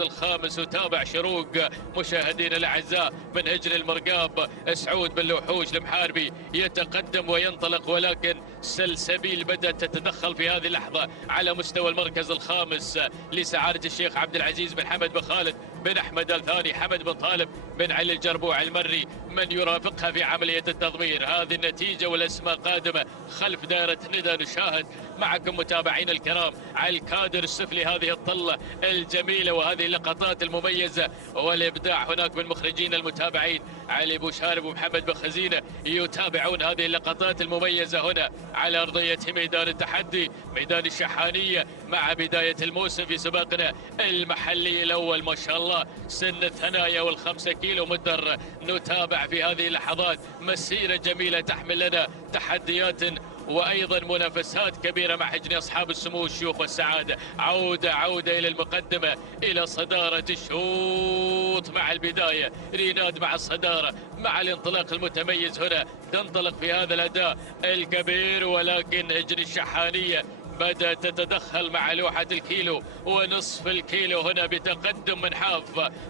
الخامس وتابع شروق مشاهدينا الأعزاء من هجن المرقاب سعود بن لوحوش المحاربي يتقدم وينطلق. ولكن سلسبيل بدأت تتدخل في هذه اللحظة على مستوى المركز الخامس لسعادة الشيخ عبد العزيز بن حمد بن خالد بن أحمد الثاني، حمد بن طالب بن علي الجربوع المري من يرافقها في عملية التضمير. هذه النتيجة والأسماء قادمة خلف دائرة ندى. نشاهد معكم متابعينا الكرام على الكادر السفلي هذه الطلة الجميلة وهذه اللقطات المميزة والإبداع هناك من مخرجين المتابعين علي بو شارب ومحمد بن خزينة يتابعون هذه اللقطات المميزة هنا على أرضية ميدان التحدي ميدان الشحانية مع بداية الموسم في سباقنا المحلي الأول. ما شاء الله سن الثنايا وال5 كيلو متر. نتابع في هذه اللحظات مسيرة جميلة تحمل لنا تحديات وأيضا منافسات كبيرة مع هجن أصحاب السمو والشيوخ والسعادة. عودة إلى المقدمة إلى صدارة الشوط مع البداية. ريناد مع الصدارة مع الانطلاق المتميز هنا تنطلق في هذا الأداء الكبير. ولكن هجن الشحانية بدأت تتدخل مع لوحة الكيلو ونصف الكيلو هنا بتقدم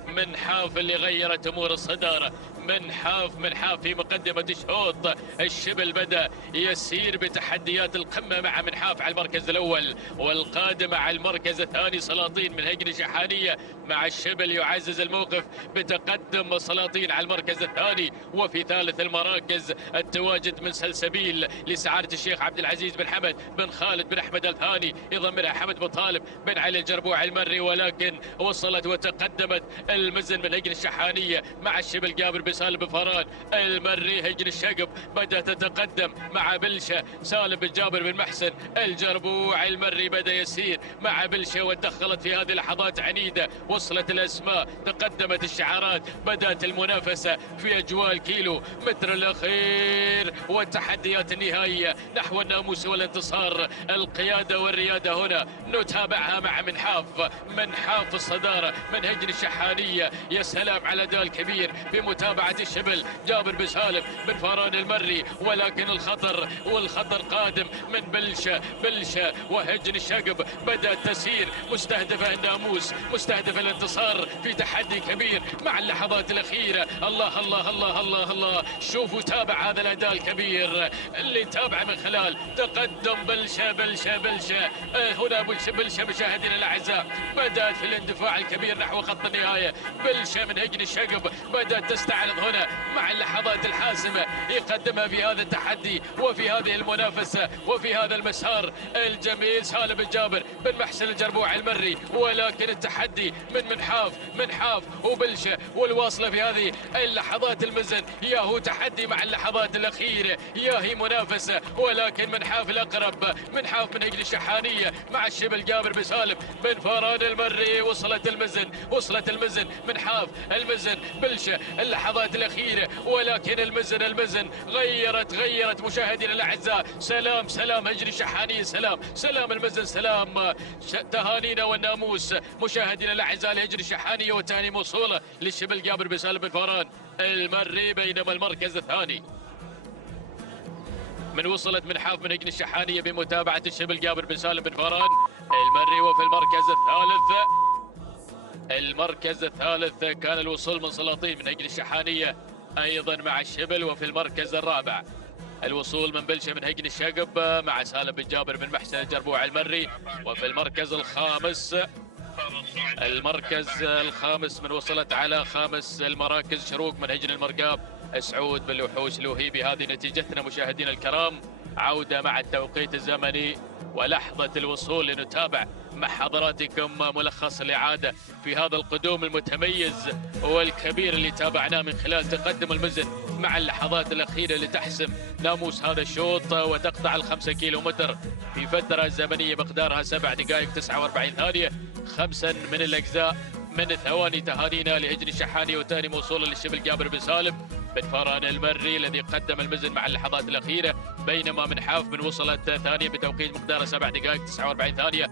منحاف اللي غيرت أمور الصدارة. منحاف في مقدمة الشوط. الشبل بدأ يسير بتحديات القمة مع منحاف على المركز الأول، والقادم على المركز الثاني سلاطين من هجن شحانية مع الشبل يعزز الموقف بتقدم سلاطين على المركز الثاني. وفي ثالث المراكز التواجد من سلسبيل لسعادة الشيخ عبد العزيز بن حمد بن خالد بن أحمد الثاني، يضمرها حمد بن طالب بن علي الجربوع المري. ولكن وصلت وتقدمت المزن من هجن الشحانية مع الشبل جابر بن سالم بن فاران المري. هجن الشقب بدأت تتقدم مع بلشة سالم بن جابر بن محسن الجربوع المري بدأ يسير مع بلشة ودخلت في هذه اللحظات عنيدة. وصلت الأسماء تقدمت الشعارات بدأت المنافسة في أجواء الكيلو متر الأخير والتحديات النهائية نحو الناموس والانتصار. القيادة والريادة هنا نتابعها مع منحاف الصدارة من هجن الشحانية. يا سلام على الأداء الكبير بمتابعة الشبل جابر بن سالم بن فاران المري. ولكن الخطر قادم من بلشة وهجن الشقب بدأت تسير مستهدفة الناموس مستهدفة الانتصار في تحدي كبير مع اللحظات الأخيرة. الله الله الله الله الله، شوفوا تابع هذا الأداء الكبير اللي تابع من خلال تقدم بلشة هنا بلشة مشاهدينا الأعزاء بدأت في الاندفاع الكبير نحو خط النهاية. بلشة من هجن الشقب بدأت تستعرض هنا مع اللحظات الحاسمة يقدمها في هذا التحدي وفي هذه المنافسة وفي هذا المسار الجميل سالم بن جابر بن محسن الجربوع المري. ولكن التحدي من منحاف وبلشة والواصلة في هذه اللحظات المزن. ياهو تحدي مع اللحظات الأخيرة، ياهي منافسة. ولكن منحاف الأقرب منحاف من هجن الشحانية مع الشبل جابر بن سالم بن فاران المري. وصلت المزن من حاف المزن بلشة اللحظات الأخيرة، ولكن المزن غيرت مشاهدينا الأعزاء. سلام هجري الشحانية، سلام المزن، سلام تهانينا والناموس مشاهدينا الأعزاء لهجري الشحانية، وتهاني موصولة للشبل جابر بن سالم بن فاران المري. بينما المركز الثاني من وصلت من حاف من هجن الشحانية بمتابعة الشبل جابر بن سالم بن فاران المري. وفي المركز الثالث كان الوصول من سلاطين من هجن الشحانية أيضا مع الشبل. وفي المركز الرابع الوصول من بلشة من هجن الشقب مع سالم بن جابر بن محسن الجربوع المري. وفي المركز الخامس من وصلت على خامس المراكز شروق من هجن المرقاب سعود بن الوحوش الوهيبي. هذه نتيجتنا مشاهدينا الكرام. عودة مع التوقيت الزمني ولحظة الوصول لنتابع مع حضراتكم ملخص الإعادة في هذا القدوم المتميز والكبير اللي تابعناه من خلال تقدم المزن مع اللحظات الأخيرة لتحسم ناموس هذا الشوط وتقطع ال5 كيلومتر في فترة زمنية مقدارها 7 دقائق 49 ثانية. 5 من الأجزاء من ثواني. تهانينا لهجن الشحاني وتاني موصوله للشبل جابر بن سالم بن فاران المري الذي قدم المزن مع اللحظات الأخيرة. بينما من حاف من وصلت ثانية بتوقيت مقداره 7 دقائق 49 ثانية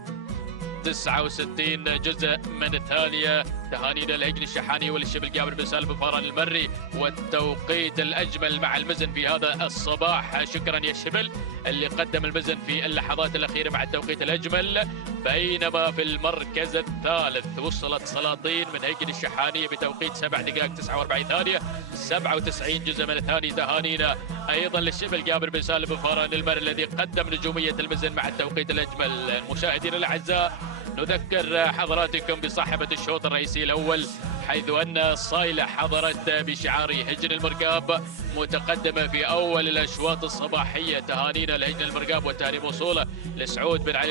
69 جزء من الثانية. تهانينا لهجن الشحاني وللشبل جابر بن سالم بن فاران المري والتوقيت الأجمل مع المزن في هذا الصباح. شكرا يا الشبل اللي قدم المزن في اللحظات الأخيرة مع التوقيت الأجمل. بينما في المركز الثالث وصلت سلاطين من هجن الشحانية بتوقيت 7 دقائق 49 ثانية 97 جزء من الثانية. تهانينا أيضا للشبل جابر بن سالم بن فاران المري الذي قدم نجومية المزن مع التوقيت الأجمل. مشاهدينا الأعزاء نذكر حضراتكم بصاحبة الشوط الرئيسي الأول، حيث أن صايلة حضرت بشعار هجن المرقاب متقدمة في أول الأشواط الصباحية. تهانينا لهجن المرقاب وتهاني موصولة لسعود بن علي